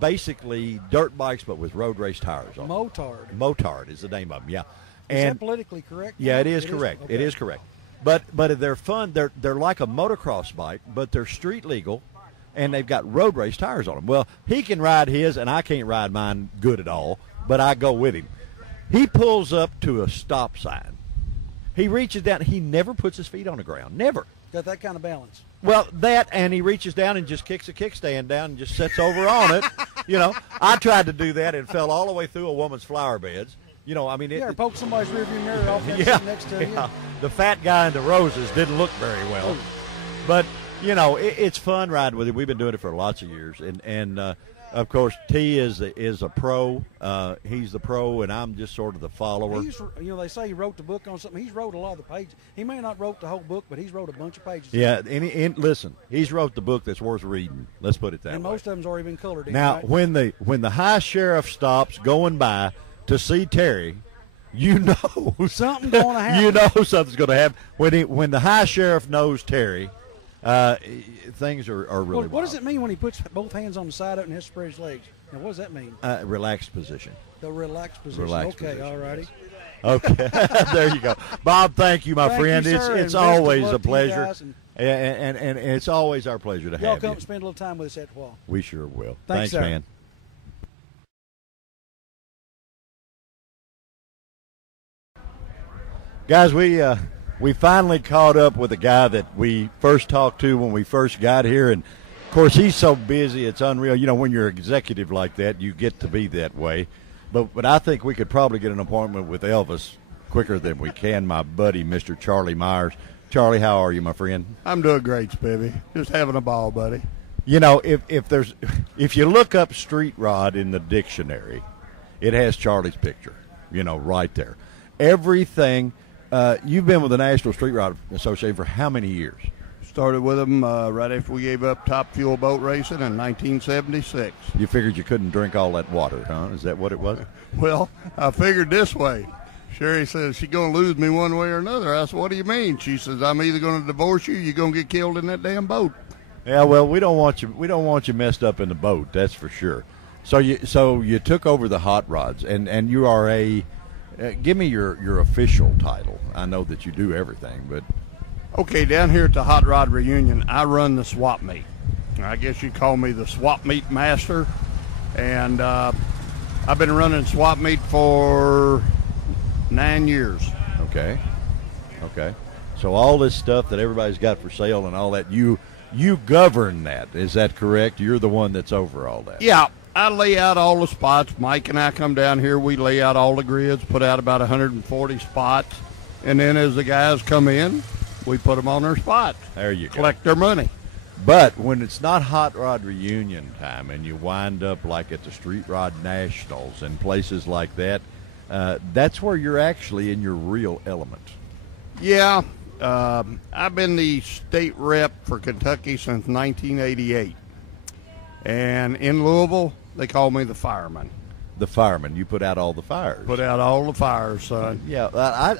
basically dirt bikes but with road race tires on them. Motard is the name of them, yeah. Is that politically correct? Yeah, it is correct. Okay. It is correct. But they're fun. They're like a motocross bike, but they're street legal, and they've got road race tires on them. Well, he can ride his, and I can't ride mine good at all, but I go with him. He pulls up to a stop sign. He reaches down. He never puts his feet on the ground. Never. Got that kind of balance. Well, and he reaches down and just kicks a kickstand down and just sits over on it. You know, I tried to do that and fell all the way through a woman's flower beds. You know, I mean, or poke somebody's rearview mirror off that next to you. The fat guy in the roses didn't look very well, but you know, it's fun riding with him. We've been doing it for lots of years, and of course, T is a pro. He's the pro, and I'm just sort of the follower. They say he wrote the book on something. He's wrote a lot of the pages. He may not wrote the whole book, but he's wrote a bunch of pages. Yeah, and listen, he's wrote the book that's worth reading. Let's put it that way. And most of them's already been colored in. Now, right? when the high sheriff stops going by to see Terry, you know something's going to happen. You know something's going to happen when the high sheriff knows Terry. Things are really wild. What does it mean when he puts both hands on the side up and has to spread his legs? Now, what does that mean? Relaxed position. The relaxed position. Relaxed okay, position. all righty. Okay, there you go, Bob. Thank you, my friend. It's always a pleasure, and it's always our pleasure to have you. Y'all come and spend a little time with us at the wall. We sure will. Thanks man. Guys, we finally caught up with a guy that we first talked to when we first got here, and of course he's so busy it's unreal. You know, when you're executive like that, you get to be that way. But I think we could probably get an appointment with Elvis quicker than we can my buddy, Mr. Charlie Myers. Charlie, how are you, my friend? I'm doing great, Spivvy. Just having a ball, buddy. You know, if you look up street rod in the dictionary, it has Charlie's picture. You know, right there. Everything. You've been with the National Street Rod Association for how many years? Started with them right after we gave up top fuel boat racing in 1976. You figured you couldn't drink all that water, huh? Is that what it was? Well, I figured this way. Sherry says she's going to lose me one way or another. I said, what do you mean? She says, I'm either going to divorce you or you're going to get killed in that damn boat. Yeah, well, we don't want you messed up in the boat, that's for sure. So you took over the hot rods, and you are a give me your official title. I know that you do everything, but okay, down here at the Hot Rod Reunion, I run the swap meet. I guess you'd call me the swap meet master, and I've been running swap meet for 9 years. Okay. So all this stuff that everybody's got for sale and all that, you govern that. Is that correct? You're the one that's over all that. Yeah. I lay out all the spots. Mike and I come down here. We lay out all the grids, put out about 140 spots. And then as the guys come in, we put them on their spots. There you go. Collect their money. But when it's not Hot Rod Reunion time and you wind up like at the Street Rod Nationals and places like that, that's where you're actually in your real element. Yeah. I've been the state rep for Kentucky since 1988. And in Louisville, they call me the fireman. the fireman. You put out all the fires. Put out all the fires, son. Yeah,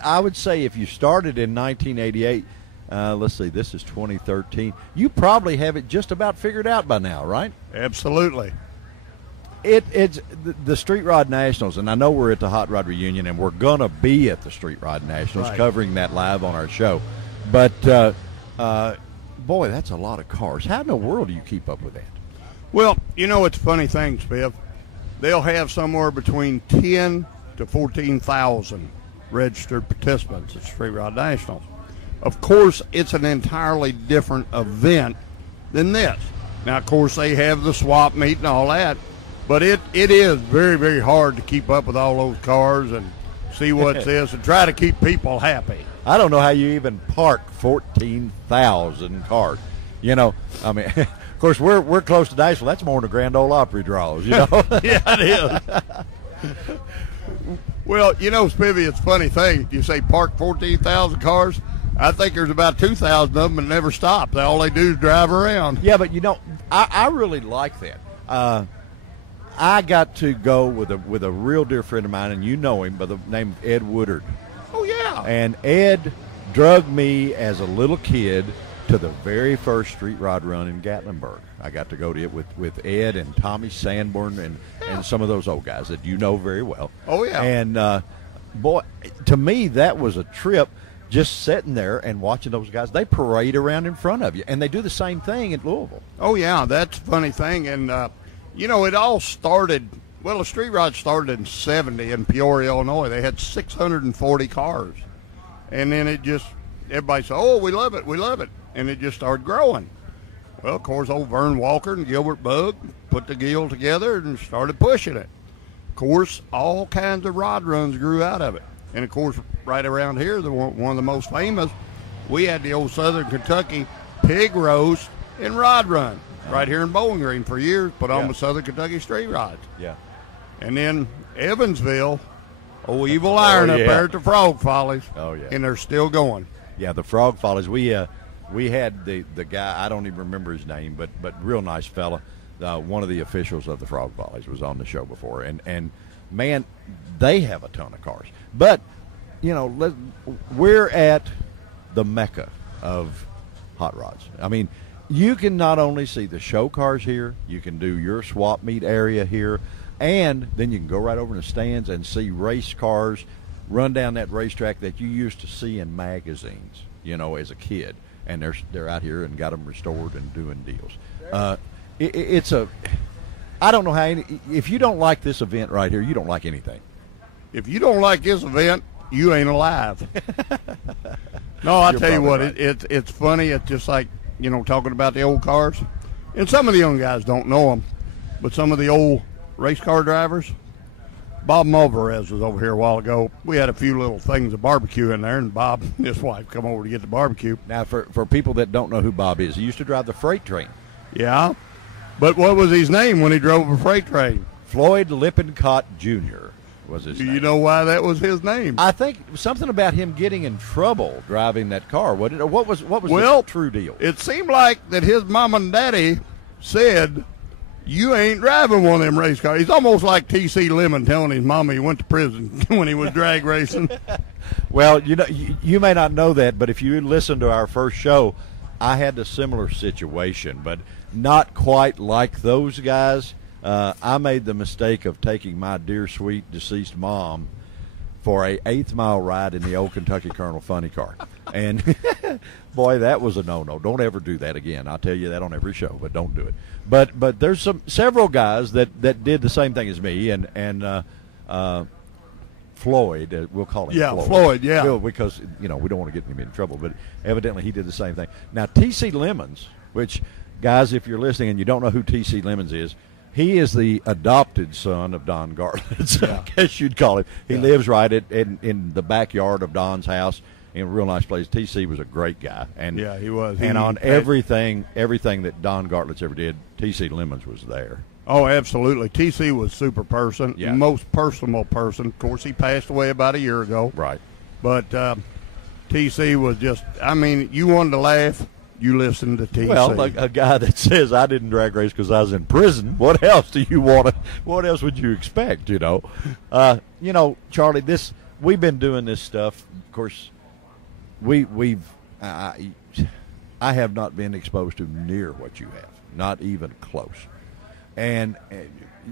I would say if you started in 1988, let's see, this is 2013, you probably have it just about figured out by now, right? Absolutely. It's the Street Rod Nationals, and I know we're at the Hot Rod Reunion, and we're going to be at the Street Rod Nationals covering that live on our show. But, boy, that's a lot of cars. How in the world do you keep up with that? Well, it's a funny thing, Spiff. They'll have somewhere between 10 to 14,000 registered participants at Street Rod Nationals. Of course, it's an entirely different event than this. Now, of course, they have the swap meet and all that, but it is very, very hard to keep up with all those cars and see what's this and try to keep people happy. I don't know how you even park 14,000 cars. I mean, of course, we're close to Nashville. That's more than a Grand Ole Opry draws, Yeah, it is. Well, Spivvy, it's a funny thing. You say park 14,000 cars. I think there's about 2,000 of them and never stop. All they do is drive around. Yeah, but I really like that. I got to go with a real dear friend of mine, and you know him by the name of Ed Woodard. Oh, yeah. And Ed drugged me as a little kid to the very first street rod run in Gatlinburg. I got to go to it with Ed and Tommy Sanborn and some of those old guys that you know very well. Oh, yeah. And, boy, to me, that was a trip. Just sitting there and watching those guys, they parade around in front of you, and they do the same thing at Louisville. Oh, yeah, that's a funny thing. And, it all started, the street rod started in 70 in Peoria, Illinois. They had 640 cars. And then everybody said, oh, we love it. And it just started growing. Well, of course, old Vern Walker and Gilbert Bugg put the deal together and started pushing it. Of course, all kinds of rod runs grew out of it. And, of course, right around here, one of the most famous, we had the old Southern Kentucky pig roast and rod run right here in Bowling Green for years, put on with Southern Kentucky street rods. Yeah. And then Evansville, old Evil Iron up there at the Frog Follies. Oh, yeah. And they're still going. Yeah, the Frog Follies. We had the guy, I don't even remember his name, but real nice fella. One of the officials of the Frog Follies was on the show before. And man, they have a ton of cars. But, we're at the mecca of hot rods. I mean, you can not only see the show cars here, you can do your swap meet area here, and then you can go right over in the stands and see race cars run down that racetrack that you used to see in magazines, as a kid. And they're out here and got them restored and doing deals. I don't know how if you don't like this event right here, you don't like anything. If you don't like this event, you ain't alive. No, I tell you what, right. It's funny. It's just like, talking about the old cars. And some of the young guys don't know them, but some of the old race car drivers, Bob Mulvarez was over here a while ago. We had a few little things of barbecue in there, and Bob and his wife come over to get the barbecue. Now, for people that don't know who Bob is, he used to drive the freight train. Yeah, but what was his name when he drove a freight train? Floyd Lippincott Jr. was his name. Do you know why that was his name? I think something about him getting in trouble driving that car. What was the true deal? It seemed like that his mom and daddy said, you ain't driving one of them race cars. He's almost like T.C. Lemon telling his mama he went to prison when he was drag racing. Well, you may not know that, but if you listen to our first show, I had a similar situation, but not quite like those guys. I made the mistake of taking my dear, sweet, deceased mom for a 8th mile ride in the old Kentucky Colonel funny car. And, boy, that was a no-no. Don't ever do that again. I'll tell you that on every show, but don't do it. But there's several guys that did the same thing as me, and Floyd, we'll call him Floyd. Floyd, yeah. Because, we don't want to get him in trouble, but evidently he did the same thing. Now, T.C. Lemons, which, guys, if you're listening and you don't know who T.C. Lemons is, he is the adopted son of Don Gartlitz, I guess you'd call him. He lives right in the backyard of Don's house in a real nice place. TC was a great guy. And, yeah, he was. And on everything that Don Gartlitz ever did, TC Lemons was there. Oh, absolutely. TC was a super person, most personable person. Of course, he passed away about a year ago. Right. But TC was just, you wanted to laugh, you listen to TC. Well, a guy that says I didn't drag race because I was in prison. What else do you want to? What else would you expect? Charlie. We've been doing this stuff. Of course, I have not been exposed to near what you have, not even close. And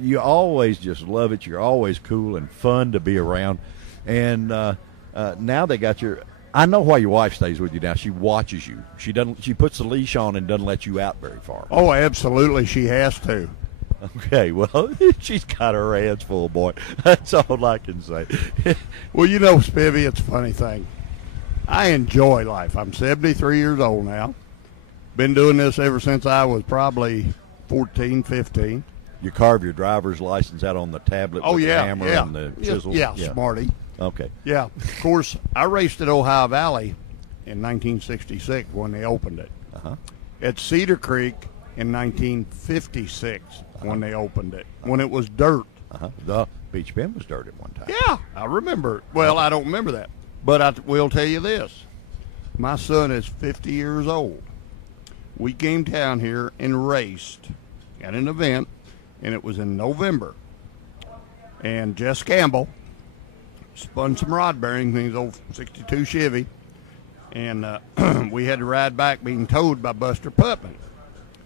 you always just love it. You're always cool and fun to be around. And now they got your. I know why your wife stays with you now. She watches you. She doesn't. She puts the leash on and doesn't let you out very far. Oh, absolutely, she has to. Okay, well, she's got her hands full, boy. That's all I can say. Well, Spivvy, it's a funny thing. I enjoy life. I'm 73 years old now. Been doing this ever since I was probably 14, 15. You carve your driver's license out on the tablet with the hammer and the chisel? Yeah, Smarty. Okay. Yeah. Of course, I raced at Ohio Valley in 1966 when they opened it. Uh-huh. At Cedar Creek in 1956 when they opened it, when it was dirt. Uh-huh. The Beach Bend was dirt at one time. Yeah, I remember. Well, I don't remember that. But I will tell you this. My son is 50 years old. We came down here and raced at an event, and it was in November. And Jess Campbell spun some rod bearings in his old 62 Chevy, and we had to ride back being towed by Buster Putman.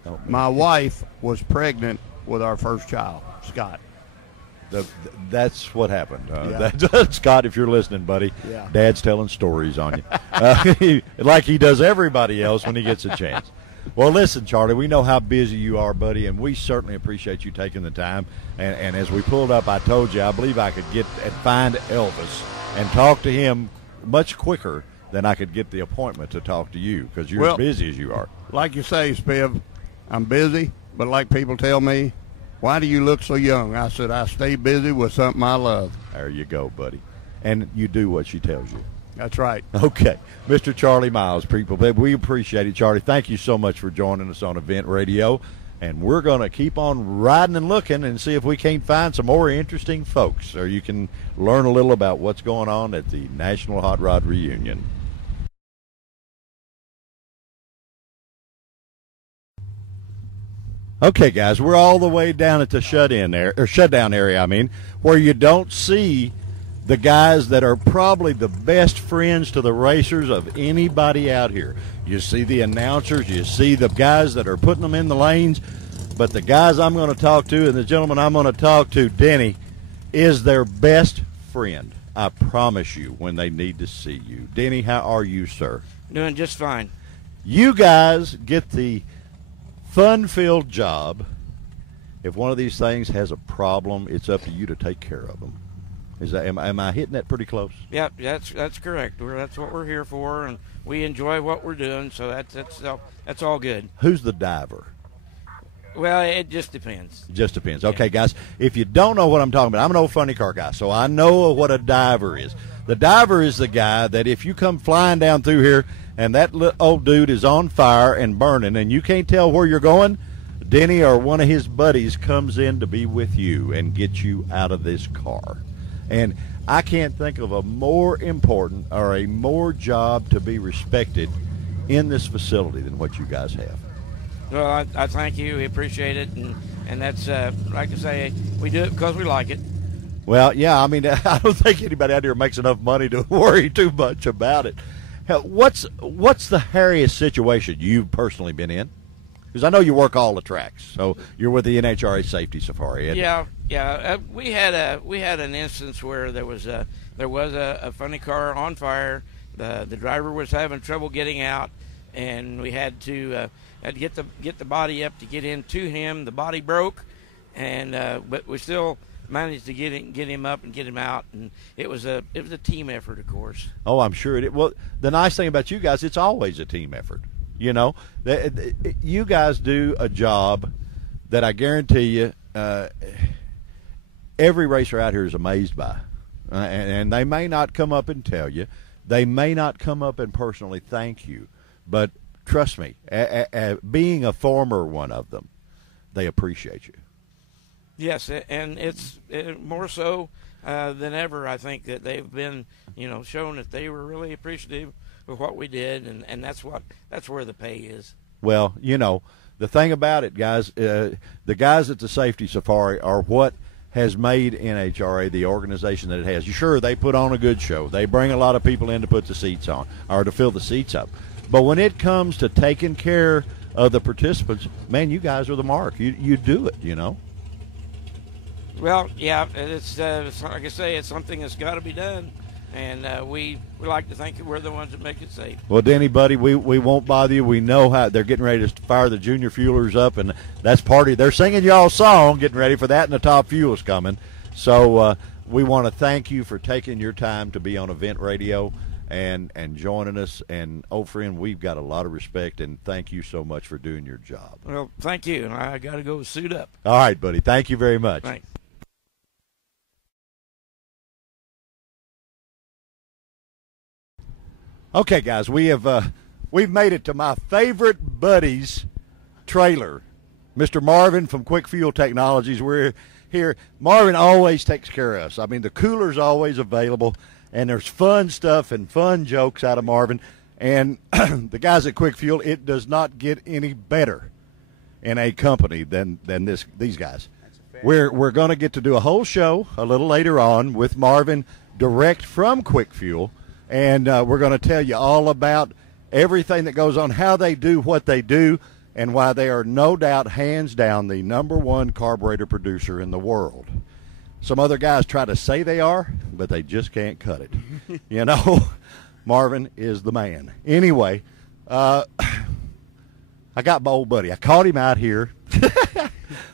Oh, my wife was pregnant with our first child, Scott. That's what happened. Yeah. Scott, if you're listening, buddy, yeah. Dad's telling stories on you. Like he does everybody else when he gets a chance. Well, listen, Charlie, we know how busy you are, buddy, and we certainly appreciate you taking the time. And as we pulled up, I told you, I believe I could get and find Elvis and talk to him much quicker than I could get the appointment to talk to you because you're as busy as you are. Like you say, Spiv, I'm busy, but like people tell me, why do you look so young? I said, I stay busy with something I love. There you go, buddy. And you do what she tells you. That's right. Okay. Mr. Charlie Miles, people, we appreciate it. Charlie, thank you so much for joining us on Event Radio. And we're going to keep on riding and looking and see if we can't find some more interesting folks so you can learn a little about what's going on at the National Hot Rod Reunion. Okay, guys, we're all the way down at the shutdown area, where you don't see the guys that are probably the best friends to the racers of anybody out here. You see the announcers, you see the guys that are putting them in the lanes, but the guys I'm going to talk to and the gentleman I'm going to talk to, Denny, is their best friend. I promise you when they need to see you. Denny, how are you, sir? Doing just fine. You guys get the fun-filled job. If one of these things has a problem, it's up to you to take care of them. Am I hitting that pretty close? Yep, that's correct. That's what we're here for, and we enjoy what we're doing. So that's all good. Who's the diver? Well, it just depends. Just depends. Okay, guys, if you don't know what I'm talking about, I'm an old funny car guy, so I know what a diver is. The diver is the guy that if you come flying down through here and that old dude is on fire and burning and you can't tell where you're going, Denny or one of his buddies comes in to be with you and get you out of this car. And I can't think of a more important or a more job to be respected in this facility than what you guys have. Well, I thank you. We appreciate it. And that's, like I say, we do it because we like it. Well, yeah, I don't think anybody out here makes enough money to worry too much about it. What's the hairiest situation you've personally been in? Because I know you work all the tracks, so you're with the NHRA Safety Safari. Yeah. We had an instance where there was a funny car on fire. The driver was having trouble getting out, and we had to get the body up to get into him. The body broke, and but we still managed to get him up and get him out, and it was a team effort, of course. Oh, I'm sure it. Well, the nice thing about you guys, it's always a team effort. You know, you guys do a job that I guarantee you every racer out here is amazed by. And they may not come up and tell you. They may not come up and personally thank you. But trust me, being a former one of them, they appreciate you. Yes, and it's more so than ever, I think, that they've been, shown that they were really appreciative what we did, and that's where the pay is. Well, you know, the thing about it, guys, the guys at the Safety Safari are what has made NHRA the organization that it has. Sure, they put on a good show. They bring a lot of people in to put the seats on or to fill the seats up. But when it comes to taking care of the participants, man, you guys are the mark. You do it, you know. Well, yeah, it's like I say, it's something that's got to be done. And we like to think that we're the ones that make it safe. Well, Denny, buddy, we won't bother you. We know how they're getting ready to fire the junior fuelers up, and that's party. They're singing y'all's song, getting ready for that, and the top fuel's coming. So we want to thank you for taking your time to be on Event Radio and joining us. And, old friend, we've got a lot of respect, and thank you so much for doing your job. Well, thank you. I got to go suit up. All right, buddy. Thank you very much. Thanks. Okay, guys, we've made it to my favorite buddy's trailer, Mr. Marvin from Quick Fuel Technologies. We're here. Marvin always takes care of us. I mean, the cooler's always available, and there's fun stuff and fun jokes out of Marvin. And the guys at Quick Fuel, it does not get any better in a company than these guys. We're going to get to do a whole show a little later on with Marvin direct from Quick Fuel. And we're going to tell you all about everything that goes on, how they do what they do, and why they are no doubt, hands down, the #1 carburetor producer in the world. Some other guys try to say they are, but they just can't cut it. You know, Marvin is the man. Anyway, I got my old buddy. I caught him out here.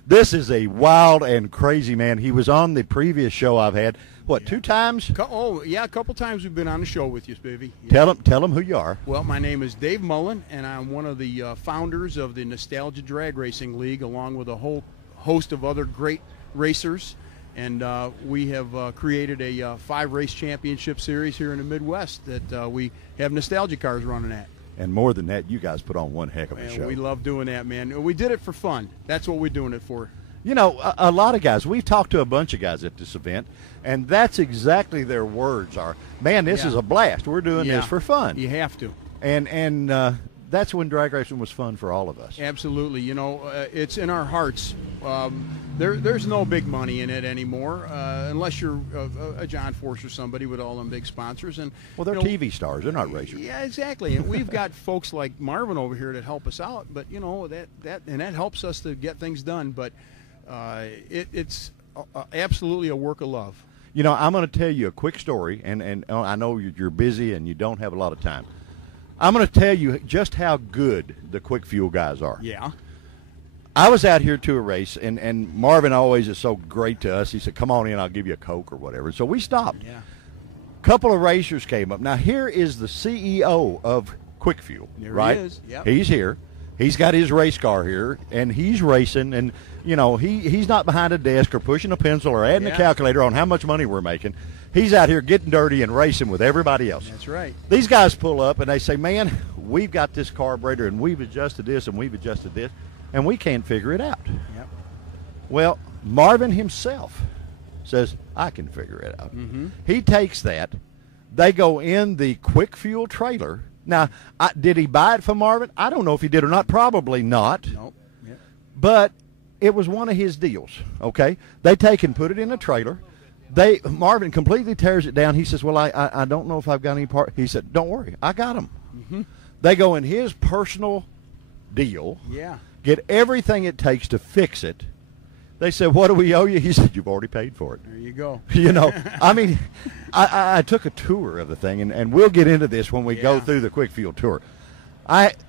This is a wild and crazy man. He was on the previous show I've had. What, 2 times? Oh, yeah, a couple times we've been on the show with you, Spivvy. Yeah. Tell them who you are. Well, my name is Dave Mullen, and I'm one of the founders of the Nostalgia Drag Racing League, along with a whole host of other great racers. And we have created a 5-race championship series here in the Midwest that we have nostalgia cars running at. And more than that, you guys put on one heck of a show. We love doing that, man. We did it for fun. That's what we're doing it for. You know, a lot of guys, we've talked to a bunch of guys at this event, and that's exactly their words are, man, this is a blast. We're doing this for fun. You have to. And that's when drag racing was fun for all of us. Absolutely. You know, it's in our hearts. There's no big money in it anymore, unless you're a John Force or somebody with all them big sponsors. And well, they're TV stars. They're not racers. Yeah, exactly. And we've got folks like Marvin over here that help us out. But you know that helps us to get things done. But it's absolutely a work of love. You know, I'm going to tell you a quick story, and I know you're busy and you don't have a lot of time. I'm going to tell you just how good the Quick Fuel guys are. Yeah. I was out here to a race, and Marvin always is so great to us. He said, come on in, I'll give you a Coke or whatever. So we stopped. Yeah. A couple of racers came up. Now, here is the CEO of Quick Fuel, right? He is. Yep. He's here. He's got his race car here, and he's racing, and, you know, he's not behind a desk or pushing a pencil or adding a calculator on how much money we're making. He's out here getting dirty and racing with everybody else. That's right. These guys pull up, and they say, man, we've got this carburetor, and we've adjusted this, and we've adjusted this, and we can't figure it out. Yep. Well, Marvin himself says, I can figure it out. Mm-hmm. He takes that. They go in the Quick Fuel trailer. Now, did he buy it from Marvin? I don't know if he did or not. Probably not. Nope. Yep. But it was one of his deals, okay? They take and put it in a trailer. Marvin completely tears it down. He says, well, I don't know if I've got any part. He said, don't worry. I got them. Mm-hmm. They go in his personal deal. Yeah. Get everything it takes to fix it. They said, what do we owe you? He said, you've already paid for it. There you go. You know, I mean, I took a tour of the thing, and we'll get into this when we go through the Quick Fuel tour.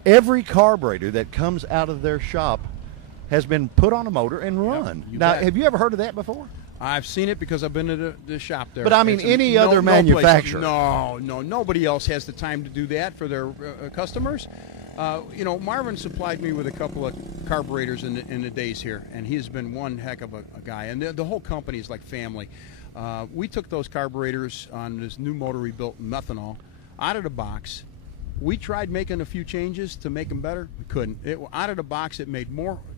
Every carburetor that comes out of their shop has been put on a motor and run. Now, have you ever heard of that before? I've seen it because I've been to the shop there. But, I mean, any other manufacturer. No, nobody else has the time to do that for their customers. You know, Marvin supplied me with a couple of carburetors in the days here, and he's been one heck of a guy. And the whole company is like family. We took those carburetors on this new motor we built in methanol out of the box. We tried making a few changes to make them better. We couldn't. Out of the box, it made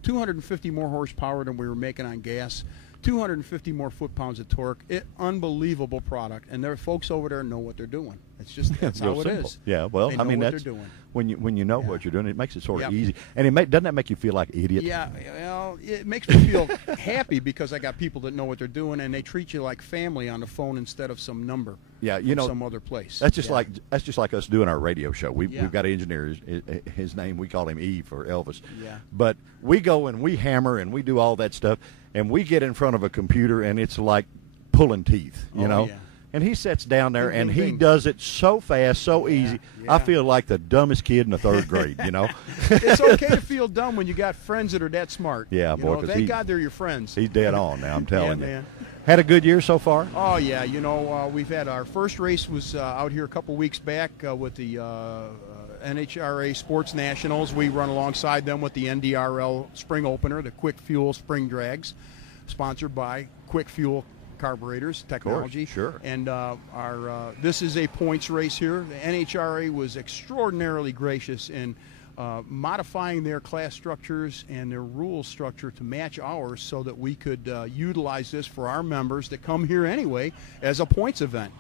250 more horsepower than we were making on gas. 250 more foot-pounds of torque. Unbelievable product, and there are folks over there know what they're doing. It's just that's how it is. Yeah, well, They I mean know what that's they're doing. when you know what you're doing, it makes it sort of Yep. easy, and doesn't that make you feel like an idiot? Yeah, well, it makes me feel happy because I got people that know what they're doing, and they treat you like family on the phone instead of some number. Yeah, from some other place. That's just like us doing our radio show. Yeah. We've got an engineer. His name, we call him E for Elvis. Yeah. But we go and we hammer and we do all that stuff, and we get in front of a computer, and it's like pulling teeth, you know. Yeah. And he sits down there, Bing, and bing, he bing. does it so fast, so easy. yeah. I feel like the dumbest kid in the third grade, you know. It's okay to feel dumb when you got friends that are that smart. Yeah, You boy, know, 'cause thank God they're your friends. He's dead on now, I'm telling you. man. Had a good year so far? Oh yeah, we've had our first race was out here a couple weeks back with the NHRA Sports Nationals. We run alongside them with the NDRL Spring Opener, the Quick Fuel Spring Drags, sponsored by Quick Fuel Carburetors Technology. Sure. And this is a points race here. The NHRA was extraordinarily gracious in modifying their class structures and their rule structure to match ours so that we could utilize this for our members that come here anyway as a points event.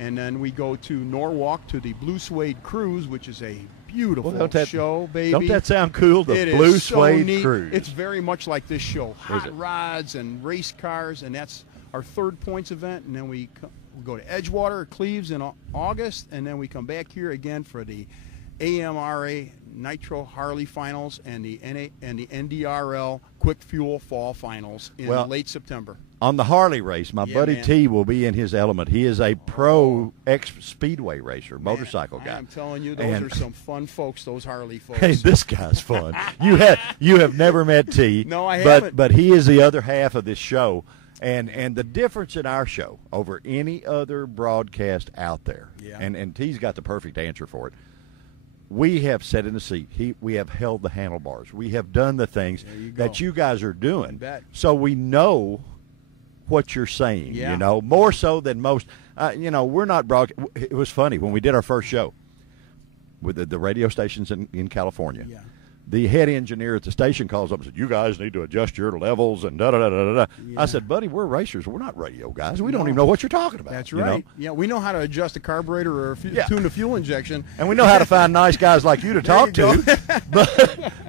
And then we go to Norwalk to the Blue Suede Cruise, which is a beautiful show, baby. Don't that sound cool? The It Blue is so Suede neat. Cruise. It's very much like this show. Is Hot it? rods and race cars, and that's our third points event. And then we go to Edgewater, Cleves in August, and then we come back here again for the AMRA Nitro Harley Finals and the NDRL Quick Fuel Fall Finals in late September. On the Harley race, my buddy man. T will be in his element. He is a pro speedway racer, motorcycle guy. I'm telling you, those And- are some fun folks, those Harley folks. Hey, this guy's fun. You have never met T. No, I but, haven't. But he is the other half of this show. And the difference in our show over any other broadcast out there, Yeah. and T's got the perfect answer for it. We have sat in the seat. We have held the handlebars. We have done the things that you guys are doing. You bet. So we know what you're saying, Yeah. you know, more so than most. We're not It was funny when we did our first show with the radio stations in California. Yeah. The head engineer at the station calls up and said, "You guys need to adjust your levels and da da da da da." Yeah. I said, "Buddy, we're racers. We're not radio guys. We don't even know what you're talking about." That's you know? right. Yeah, we know how to adjust a carburetor or tune the fuel injection. And we know how to find nice guys like you to talk to,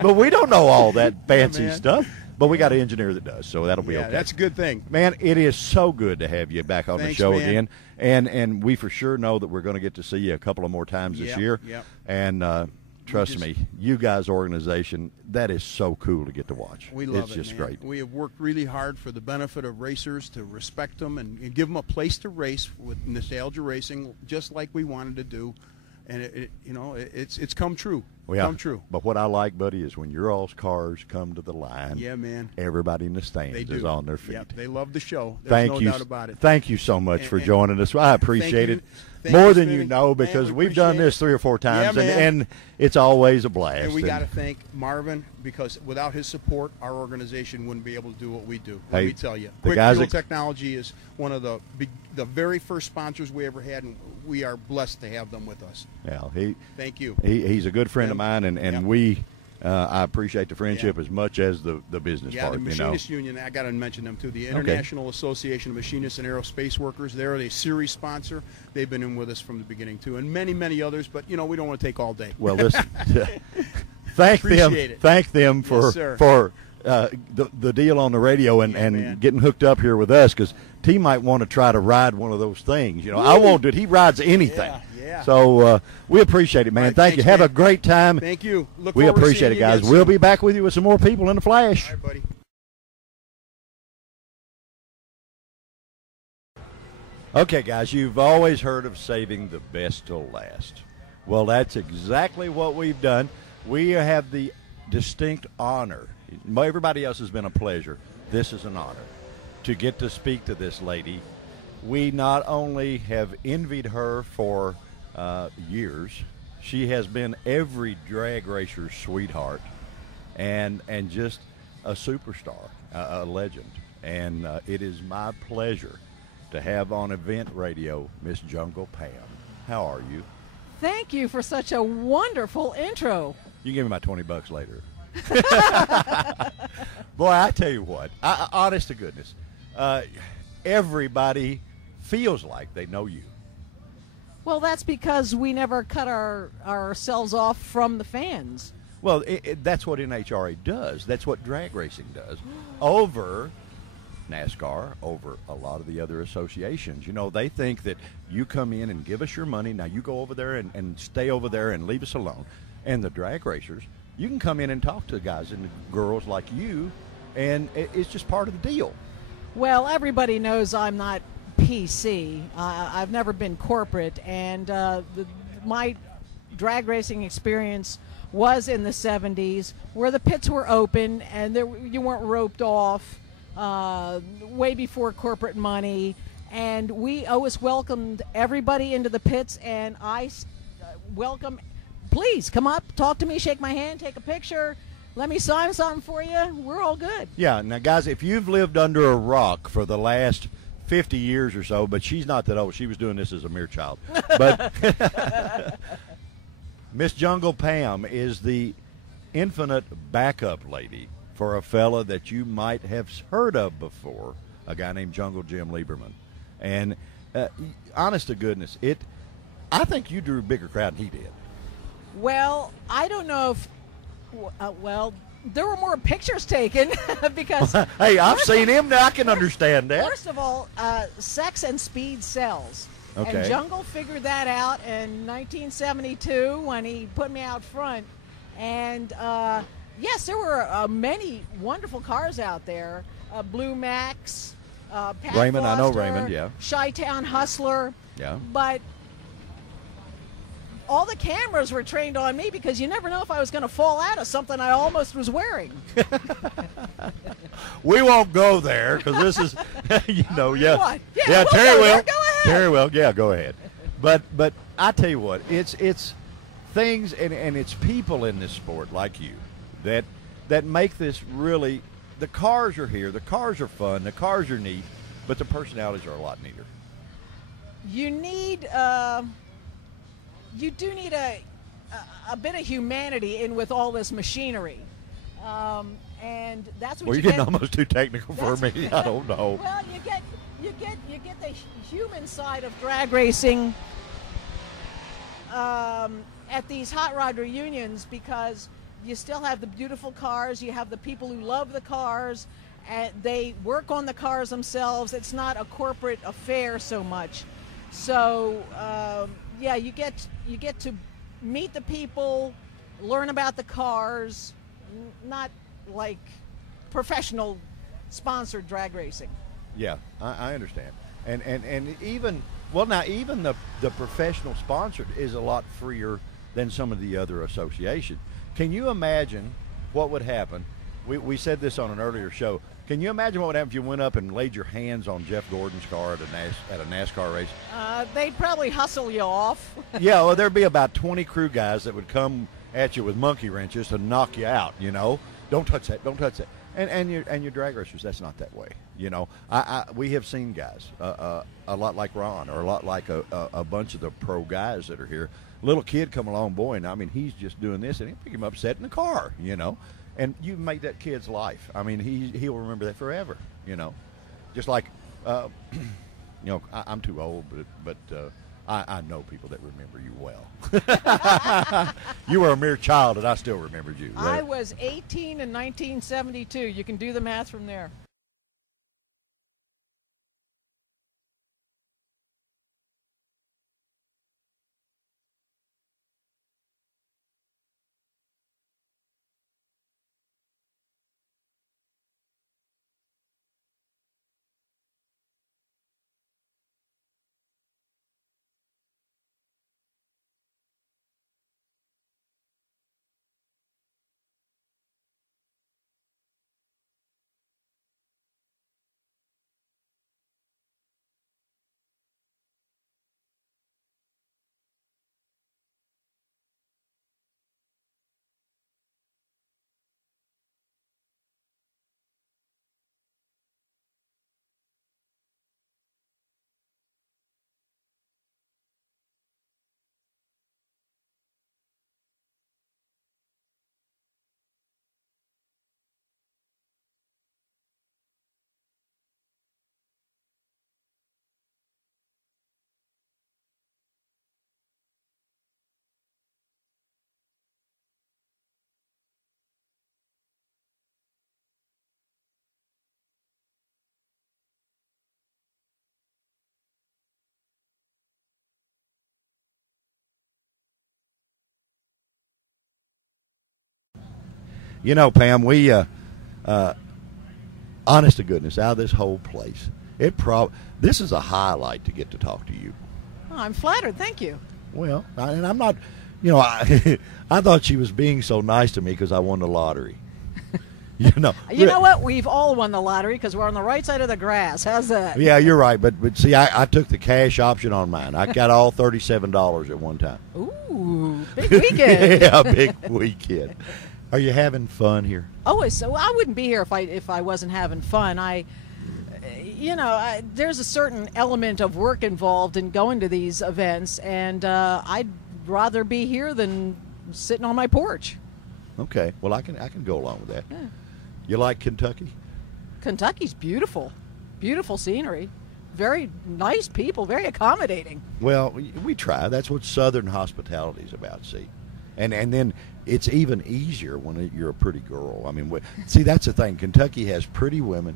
but we don't know all that fancy man. stuff. But we got an engineer that does, so that'll be okay. That's a good thing. Man, it is so good to have you back on Thanks, the show man. again, and we for sure know that we're going to get to see you a couple of more times this year. Yep. And trust me, you guys' organization, that is so cool to get to watch. We love it's it, just man. great. We have worked really hard for the benefit of racers to respect them and give them a place to race with nostalgia racing, just like we wanted to do. And it's come true. Come true. But what I like, buddy, is when your all's cars come to the line. Yeah, man. Everybody in the stands They is do. on their feet. Yep, they love the show. There's Thank no you. doubt about it. Thank you so much for And- joining us. I appreciate it Thank more you, than Smitty. you know, because Man, we we've done appreciate this 3 or 4 times, Yeah, man. and it's always a blast. And we got to thank Marvin, because without his support, our organization wouldn't be able to do what we do. Let Hey, me tell you, the Quick guys Fuel that- Technology is one of the very first sponsors we ever had, and we are blessed to have them with us. Yeah, Thank you. he's a good friend of mine, and Yep. we I appreciate the friendship as much as the business Yeah, part. the you know. Machinist Union, I got to mention them too. The International Association of Machinists and Aerospace Workers, they're a series sponsor. They've been in with us from the beginning too, and many, many others, but we don't want to take all day. Well, listen, thank them. Appreciate it. Thank them for Yes, sir. the deal on the radio and man. getting hooked up here with us, because T might want to try to ride one of those things. I won't do it. He rides anything. Yeah. So we appreciate it, man. All right, Thank you. thanks, Have man. a great time. Thank you. Look We forward to appreciate seeing it, you guys. again We'll soon. be back with you with some more people in the flash. All right, buddy. Okay, guys, you've always heard of saving the best till last. Well, that's exactly what we've done. We have the distinct honor. Everybody else has been a pleasure. This is an honor to get to speak to this lady. We not only have envied her for years, she has been every drag racer's sweetheart and just a superstar, a legend. And it is my pleasure to have on Event Radio Miss Jungle Pam. How are you? Thank you for such a wonderful intro. You can give me my $20 later. Boy, I tell you what, honest to goodness, uh, everybody feels like they know you. Well, that's because we never cut ourselves off from the fans. Well, that's what NHRA does. That's what drag racing does over NASCAR, over a lot of the other associations. You know, they think that you come in and give us your money. Now you go over there and stay over there and leave us alone. And the drag racers, you can come in and talk to guys and girls like you, and it's just part of the deal. Well, everybody knows I'm not PC. I've never been corporate, and my drag racing experience was in the 70s, where the pits were open and you weren't roped off, way before corporate money, and we always welcomed everybody into the pits, and I welcome, please come up, talk to me, shake my hand, take a picture, let me sign something for you. We're all good. Yeah, now guys, if you've lived under a rock for the last 50 years or so, but she's not that old. She was doing this as a mere child. But Miss Jungle Pam is the infinite backup lady for a fella that you might have heard of before, a guy named Jungle Jim Lieberman. And honest to goodness, I think you drew a bigger crowd than he did. Well, I don't know if, there were more pictures taken because. Hey, I've seen him now. I can understand that. First of all, sex and speed sells. Okay. And Jungle figured that out in 1972 when he put me out front. And yes, there were many wonderful cars out there. Blue Max, Pat Raymond, Foster, I know Raymond, yeah. Chi-Town Hustler. Yeah. But all the cameras were trained on me because you never know if I was going to fall out of something I almost was wearing. We won't go there because this is, yeah. What? Yeah, we'll Terry go will. there. Go ahead. Terry will. Yeah, go ahead. But I tell you what, it's things and it's people in this sport like you that make this really. The cars are here. The cars are fun. The cars are neat, but the personalities are a lot neater. You need. You do need a bit of humanity in with all this machinery, and that's what Well, you you're get. getting almost too technical for me. I don't know. Well, you get the human side of drag racing at these hot rod reunions because you still have the beautiful cars. You have the people who love the cars, and they work on the cars themselves. It's not a corporate affair so much. So. Yeah, you get to meet the people, learn about the cars, not like professional sponsored drag racing. Yeah, I understand. And even the professional sponsored is a lot freer than some of the other associations. Can you imagine what would happen? We said this on an earlier show. Can you imagine what would happen if you went up and laid your hands on Jeff Gordon's car at a NASCAR race? They'd probably hustle you off. Yeah, well, there'd be about 20 crew guys that would come at you with monkey wrenches to knock you out. You know, don't touch that, don't touch that. And your drag racers, that's not that way. You know, we have seen guys a lot like Ron, or a lot like a bunch of the pro guys that are here. Little kid come along, boy, and I mean, he's just doing this, and he'll pick him up, set in the car. You know. And you've made that kid's life. I mean, he'll remember that forever, you know. Just like, I'm too old, but I know people that remember you well. You were a mere child, and I still remembered you. I was 18 in 1972. You can do the math from there. You know, Pam, we honest to goodness, out of this whole place, this is a highlight to get to talk to you. Oh, I'm flattered. Thank you. Well, and I'm not, I thought she was being so nice to me because I won the lottery. You know what? We've all won the lottery because we're on the right side of the grass. How's that? Yeah, you're right. But see, I took the cash option on mine. I got all $37 at one time. Ooh, big weekend. Yeah, big weekend. Are you having fun here? Oh, so I wouldn't be here if I wasn't having fun. There's a certain element of work involved in going to these events, and I'd rather be here than sitting on my porch. Okay, well I can go along with that. Yeah. You like Kentucky? Kentucky's beautiful, beautiful scenery, very nice people, very accommodating. Well, we try. That's what Southern hospitality is about. See, and then it's even easier when you're a pretty girl. I mean, see, that's the thing. Kentucky has pretty women,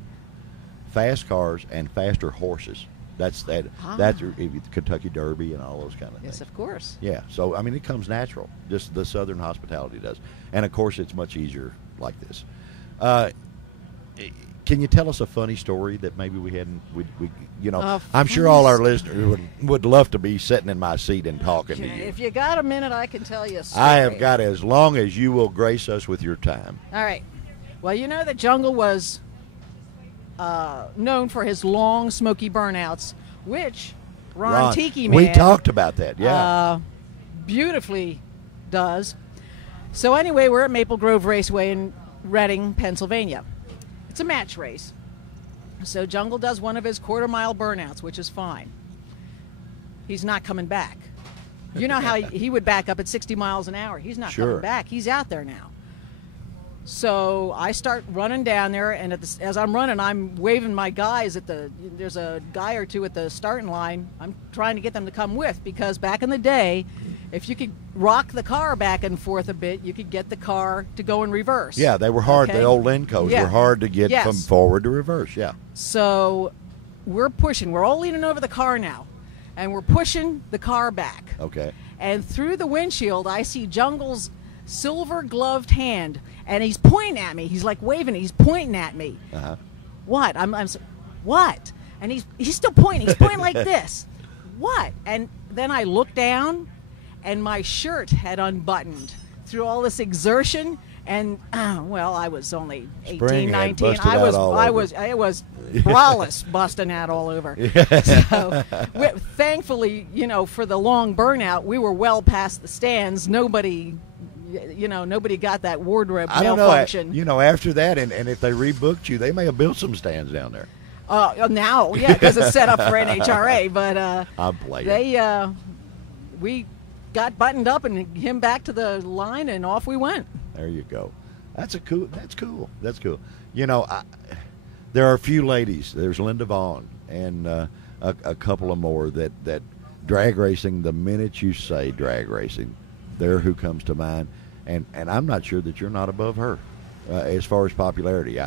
fast cars, and faster horses. That's Kentucky Derby and all those kind of things. Yes, of course. Yeah, so I mean, it comes natural. Just the Southern hospitality does, and of course, it's much easier like this. Can you tell us a funny story that maybe we hadn't? I'm sure all our listeners would love to be sitting in my seat and talking to you. If you got a minute, I can tell you a story. I have got as long as you will grace us with your time. All right. Well, you know that Jungle was known for his long, smoky burnouts, which Ron Tiki Man, we talked about that, yeah, beautifully does. So anyway, we're at Maple Grove Raceway in Reading, Pennsylvania. It's a match race. So Jungle does one of his quarter-mile burnouts, which is fine. He's not coming back. You know how he would back up at 60 miles an hour. He's not coming back. He's out there now. So I start running down there, and as I'm running, I'm waving my guys there's a guy or two at the starting line. I'm trying to get them to come with, because back in the day, if you could rock the car back and forth a bit, you could get the car to go in reverse. Yeah, they were hard. Okay? The old Lencos were hard to get from forward to reverse, yeah. So we're pushing. We're all leaning over the car now, and we're pushing the car back. Okay. And through the windshield, I see Jungle's silver-gloved hand, and he's pointing at me. He's like waving. He's pointing at me. Uh-huh. What? What? And he's still pointing. He's pointing like this. What? And then I look down, and my shirt had unbuttoned through all this exertion. And I was only 18, 19. I was braless, busting out all over. So, thankfully, for the long burnout, we were well past the stands. Nobody got that wardrobe malfunction. After that, and if they rebooked you, they may have built some stands down there. Now, yeah, because it's set up for NHRA. But I'm playing. We got buttoned up and him back to the line, and off we went. There you go. That's cool. There are a few ladies. There's Linda Vaughn and a couple of more that drag racing. The minute you say drag racing, they're who comes to mind. And I'm not sure that you're not above her as far as popularity.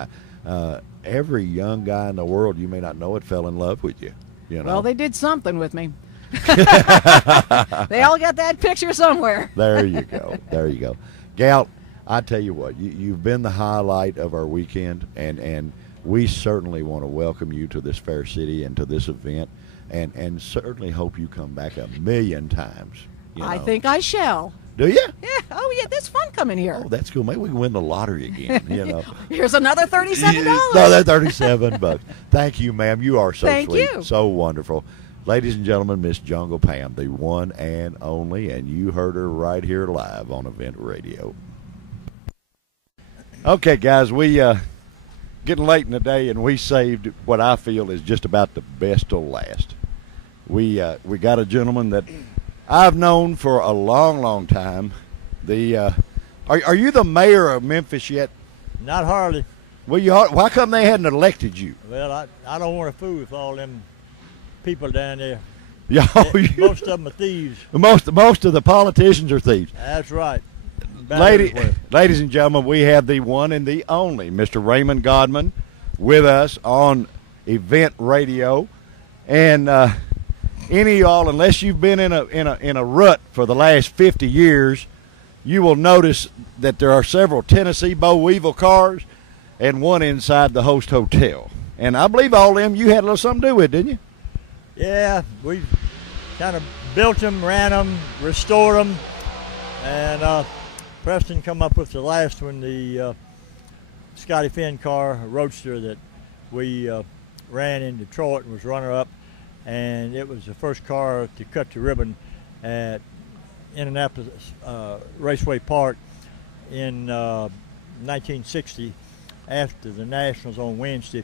Every young guy in the world, you may not know it, fell in love with you. Well, they did something with me. They all got that picture somewhere. There you go. Gal, I tell you what, you've been the highlight of our weekend, and we certainly want to welcome you to this fair city and to this event, and certainly hope you come back a million times. I think I shall. Do you? Yeah. Oh, yeah. That's fun coming here. Oh, that's cool. Maybe we can win the lottery again. Here's another $37. Another $37. Thank you, ma'am. You are so Thank sweet. You. So wonderful. Ladies and gentlemen, Miss Jungle Pam, the one and only, and you heard her right here live on Event Radio. Okay, guys, we getting late in the day, and we saved what I feel is just about the best till last. We got a gentleman that I've known for a long, long time. Are you the mayor of Memphis yet? Not hardly. Well, why come they hadn't elected you? Well, I don't want to fool with all them people down there. Yeah, most of them are thieves. Most of the politicians are thieves. That's right. Ladies and gentlemen, we have the one and the only Mr. Raymond Godman with us on Event Radio, and any of y'all, unless you've been in a rut for the last 50 years, you will notice that there are several Tennessee Bo Weevil cars and one inside the host hotel. And I believe all them you had a little something to do with, didn't you? Yeah, we kind of built them, ran them, restored them, and Preston come up with the last one, the Scotty Finn car, a Roadster that we ran in Detroit and was runner-up, and it was the first car to cut the ribbon at Indianapolis Raceway Park in 1960. After the Nationals on Wednesday,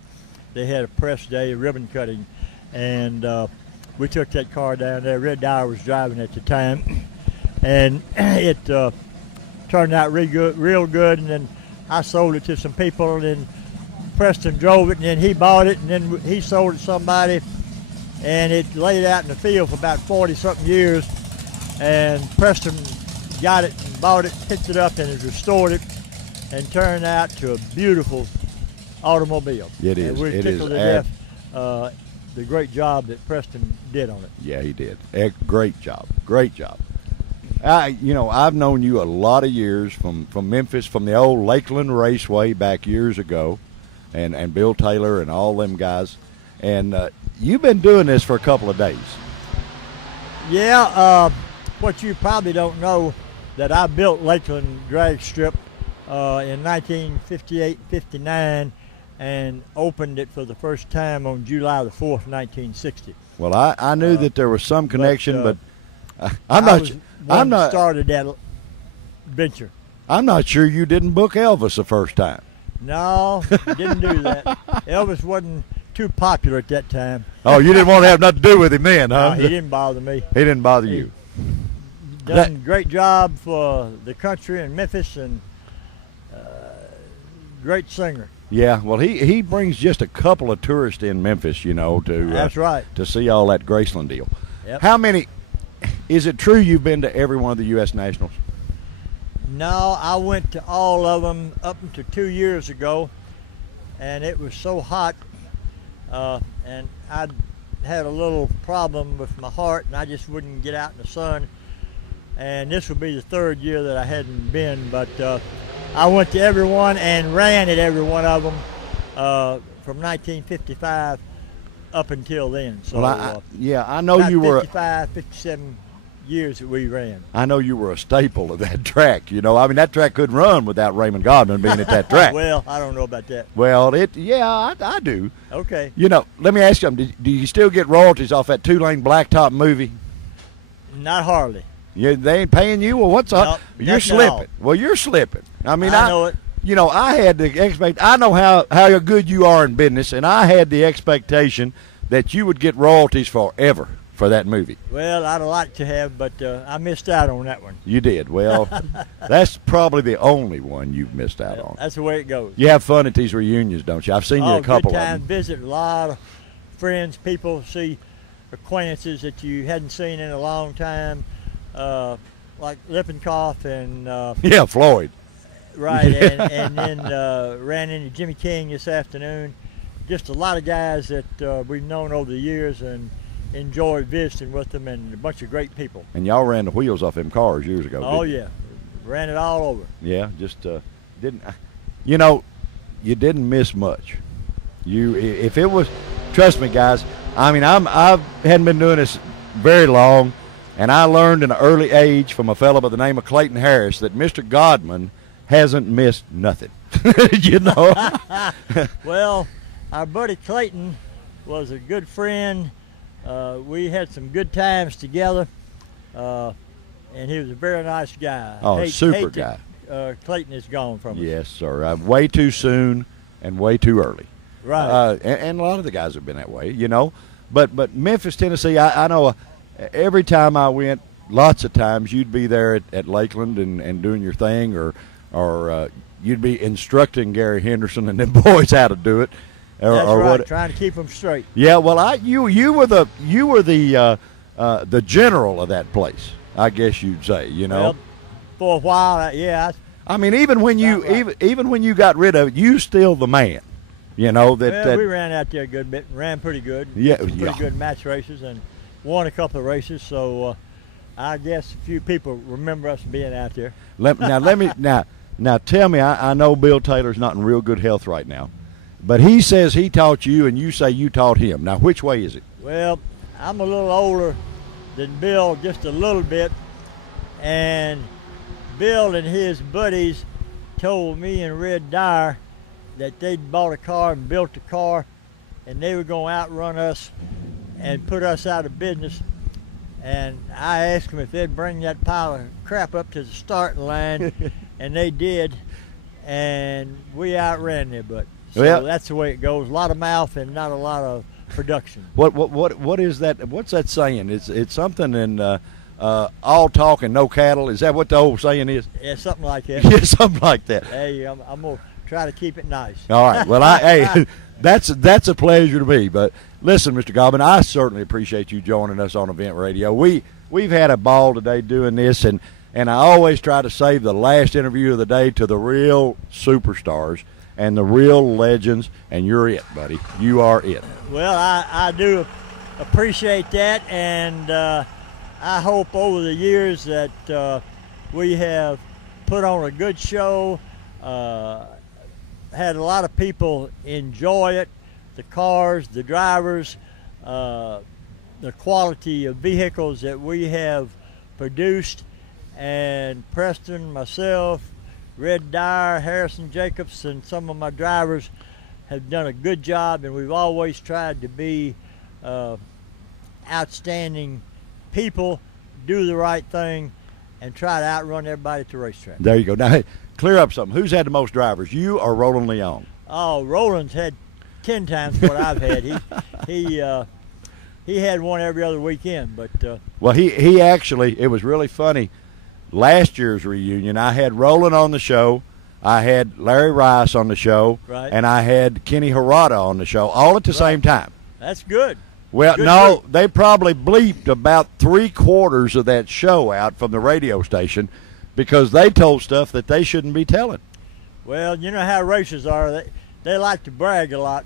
they had a press day, ribbon cutting, and we took that car down there. Red Dyer was driving at the time, and it turned out real good, and then I sold it to some people, and then Preston drove it, and then he bought it, and then he sold it to somebody, and it laid out in the field for about 40-something years, and Preston got it and bought it, picked it up, and has restored it, and turned out to a beautiful automobile. It is. And we're It tickled to is. death the great job that Preston did on it. Yeah, he did. Great job. Great job. I've known you a lot of years from Memphis, from the old Lakeland Raceway back years ago, and Bill Taylor and all them guys. And you've been doing this for a couple of days. Yeah, what you probably don't know, that I built Lakeland Drag Strip in 1958-59 and opened it for the first time on July the 4th, 1960. Well, I knew that there was some connection, but I'm not started that venture. I'm not sure you didn't book Elvis the first time. No, didn't do that. Elvis wasn't too popular at that time. Oh, you didn't want to have nothing to do with him then, huh? No, he didn't bother me. He didn't bother you. Done a great job for the country in Memphis, and great singer. Yeah, well, he brings just a couple of tourists in Memphis, to That's right. to see all that Graceland deal. Yep. How many? Is it true you've been to every one of the U.S. Nationals? No, I went to all of them up until 2 years ago, and it was so hot, and I had a little problem with my heart, and I just wouldn't get out in the sun. And this will be the third year that I hadn't been, but I went to every one and ran at every one of them from 1955 up until then. So, Well, I know you were 55, 57 years that we ran. I know you were a staple of that track. That track couldn't run without Raymond Godman being at that track. Well, I don't know about that. Well, I do. Okay. Let me ask you something. Do you still get royalties off that two-lane blacktop movie? Not hardly. They ain't paying you? Well, what's up? No, You're not slipping. at all. Well, you're slipping. I know it. I had the I know how good you are in business, and I had the expectation that you would get royalties forever for that movie. Well, I'd like to have, but I missed out on that one. You did. Well, that's probably the only one you've missed out on. That's the way it goes. You have fun at these reunions, don't you? I've seen you a couple good of time. them. Visit a lot of friends, people, see acquaintances that you hadn't seen in a long time, like Lippenkoff and Yeah, Floyd. right, and then ran into Jimmy King this afternoon. Just a lot of guys that we've known over the years and enjoyed visiting with them, and a bunch of great people. And y'all ran the wheels off them cars years ago. Oh didn't you? yeah, ran it all over. Yeah, just didn't. You didn't miss much. If it was, trust me, guys. I hadn't been doing this very long, and I learned in an early age from a fellow by the name of Clayton Harris that Mr. Godman hasn't missed nothing. Well, our buddy Clayton was a good friend. We had some good times together, and he was a very nice guy. Oh, super guy. Clayton is gone from us. Yes, sir. Way too soon and way too early. Right. And a lot of the guys have been that way, But Memphis, Tennessee, I know every time I went, lots of times you'd be there at Lakeland and doing your thing, or you'd be instructing Gary Henderson and them boys how to do it. That's right. What, trying to keep them straight. Yeah, well, you were the general of that place, I guess you'd say. Well, for a while, yeah. Even when you got rid of it, you still the man. We ran out there a good bit, and ran pretty good. Yeah, Some pretty good match races, and won a couple of races. So I guess a few people remember us being out there. Now tell me, I know Bill Taylor's not in real good health right now, but he says he taught you and you say you taught him. Now, which way is it? Well, I'm a little older than Bill, just a little bit, and Bill and his buddies told me and Red Dyer that they'd bought a car and built a car, and they were going to outrun us and put us out of business. And I asked them if they'd bring that pile of crap up to the starting line, and they did, and we outran them. But so that's the way it goes. A lot of mouth and not a lot of production. What is that? What's that saying? It's something in all talk and no cattle. Is that what the old saying is? Yeah, something like that. Yeah, something like that. Hey, I'm gonna try to keep it nice. All right. Well, hey, that's a pleasure to me. But listen, Mr. Gobbin, I certainly appreciate you joining us on Event Radio. We've had a ball today doing this, and I always try to save the last interview of the day to the real superstars and the real legends, and you're it, buddy. You are it. Well, I do appreciate that, and I hope over the years that we have put on a good show, had a lot of people enjoy it, the cars, the drivers, the quality of vehicles that we have produced, and Preston, myself, Red Dyer, Harrison Jacobs, and some of my drivers have done a good job, and we've always tried to be outstanding people, do the right thing, and try to outrun everybody at the racetrack. There you go. Now, hey, clear up something. Who's had the most drivers, you or Roland Leon? Oh, Roland's had 10 times what I've had. He had one every other weekend, but well, he actually, it was really funny. Last year's reunion, I had Roland on the show, I had Larry Rice on the show, right, and I had Kenny Harada on the show, all at the same time. That's good. Well, Good no, group. they probably bleeped about 3/4 of that show out from the radio station because they told stuff that they shouldn't be telling. Well, you know how racers are. They like to brag a lot,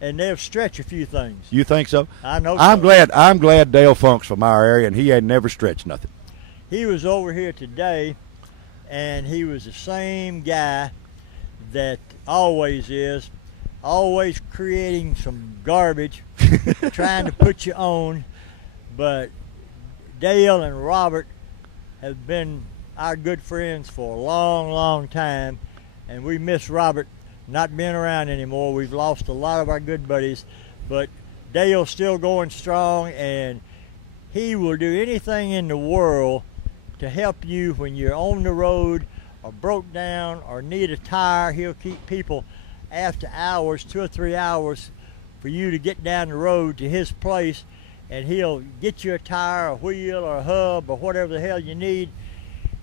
and they'll stretch a few things. You think so? I know. I'm glad Dale Funk's from our area, and he had never stretched nothing. He was over here today, and he was the same guy that always is, always creating some garbage, trying to put you on. But Dale and Robert have been our good friends for a long, long time, and we miss Robert not being around anymore. We've lost a lot of our good buddies, but Dale's still going strong, and he will do anything in the world to help you when you're on the road or broke down or need a tire. He'll keep people after hours, 2 or 3 hours, for you to get down the road to his place, and he'll get you a tire, a wheel, or a hub, or whatever the hell you need,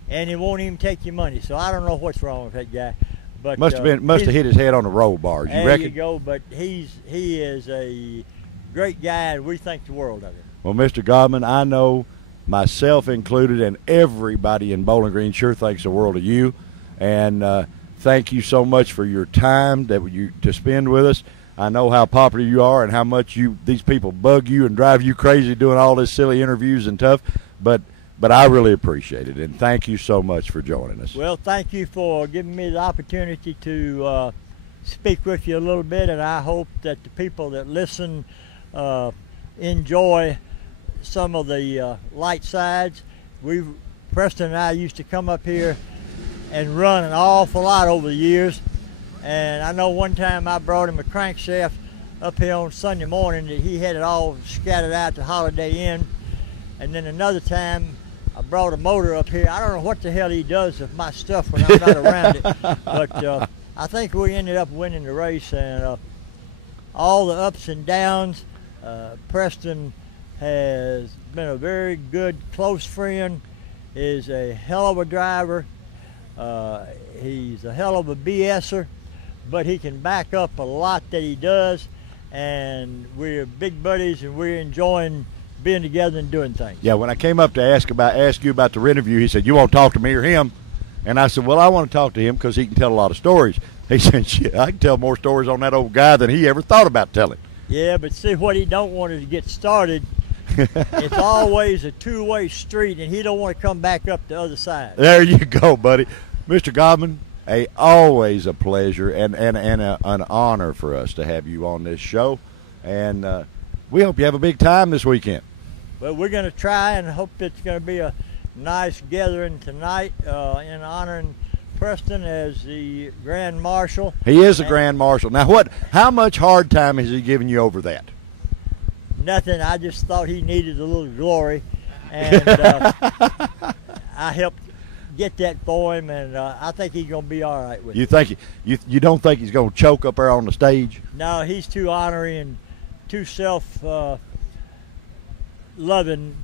and he won't even take your money. So I don't know what's wrong with that guy. But must have hit his head on the roll bars. You reckon? There you go. But he is a great guy, and we think the world of him. Well, Mr. Godman, I know, myself included, and everybody in Bowling Green sure thinks the world of you. And thank you so much for your time to spend with us. I know how popular you are and how much these people bug you and drive you crazy doing all this silly interviews and stuff. But I really appreciate it, and thank you so much for joining us. Well, thank you for giving me the opportunity to speak with you a little bit, and I hope that the people that listen enjoy some of the light sides. Preston and I used to come up here and run an awful lot over the years, and I know one time I brought him a crankshaft up here on Sunday morning that he had it all scattered out to Holiday Inn, and then another time I brought a motor up here. I don't know what the hell he does with my stuff when I'm not around it, but I think we ended up winning the race, and all the ups and downs. Preston has been a very good, close friend, is a hell of a driver. He's a hell of a BSer, but he can back up a lot that he does, and we're big buddies, and we're enjoying being together and doing things. Yeah, when I came up to ask you about the interview, he said, "You want to talk to me or him?" And I said, "Well, I want to talk to him because he can tell a lot of stories." He said, "Shit, I can tell more stories on that old guy than he ever thought about telling." Yeah, but see, what he don't want is to get started It's always a two-way street, and he don't want to come back up the other side. There you go, buddy. Mr. Godman, always a pleasure and an honor for us to have you on this show. And we hope you have a big time this weekend. Well, we're going to try and hope it's going to be a nice gathering tonight in honoring Preston as the Grand Marshal. He is the Grand Marshal. Now, how much hard time has he given you over that? Nothing. I just thought he needed a little glory, and I helped get that for him, and I think he's going to be all right with it. You think you don't think he's going to choke up there on the stage? No, he's too honorary and too self-loving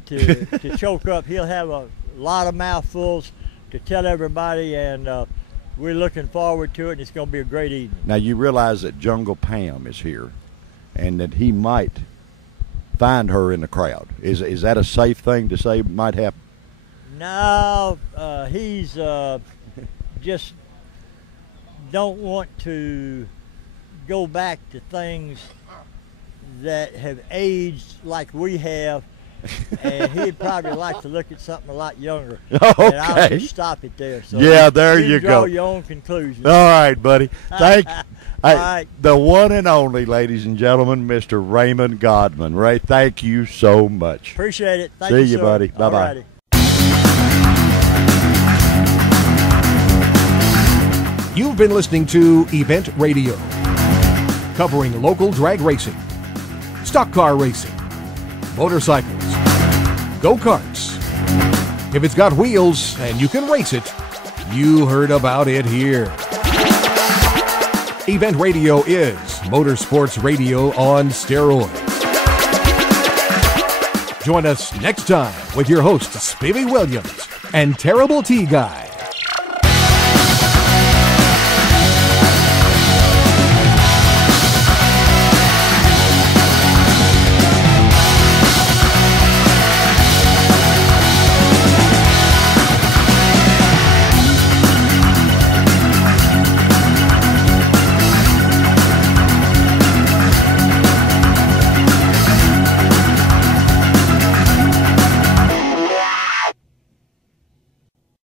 to choke up. He'll have a lot of mouthfuls to tell everybody, and we're looking forward to it, and it's going to be a great evening. Now, you realize that Jungle Pam is here, and that he might find her in the crowd. Is that a safe thing to say might happen? No, he's just don't want to go back to things that have aged like we have, and he'd probably like to look at something a lot younger. Okay. And I'll just stop it there. So yeah, there you draw go. your own conclusions. All right, buddy. Thank you. All right. The one and only, ladies and gentlemen, Mr. Raymond Godman. Ray, thank you so much. Appreciate it. Thank See you, you, sir. buddy. Bye-bye. You've been listening to Event Radio, covering local drag racing, stock car racing, motorcycles, go-karts. If it's got wheels and you can race it, you heard about it here. Event Radio is motorsports radio on steroids. Join us next time with your hosts, Spivey Williams and Terrible T Guy.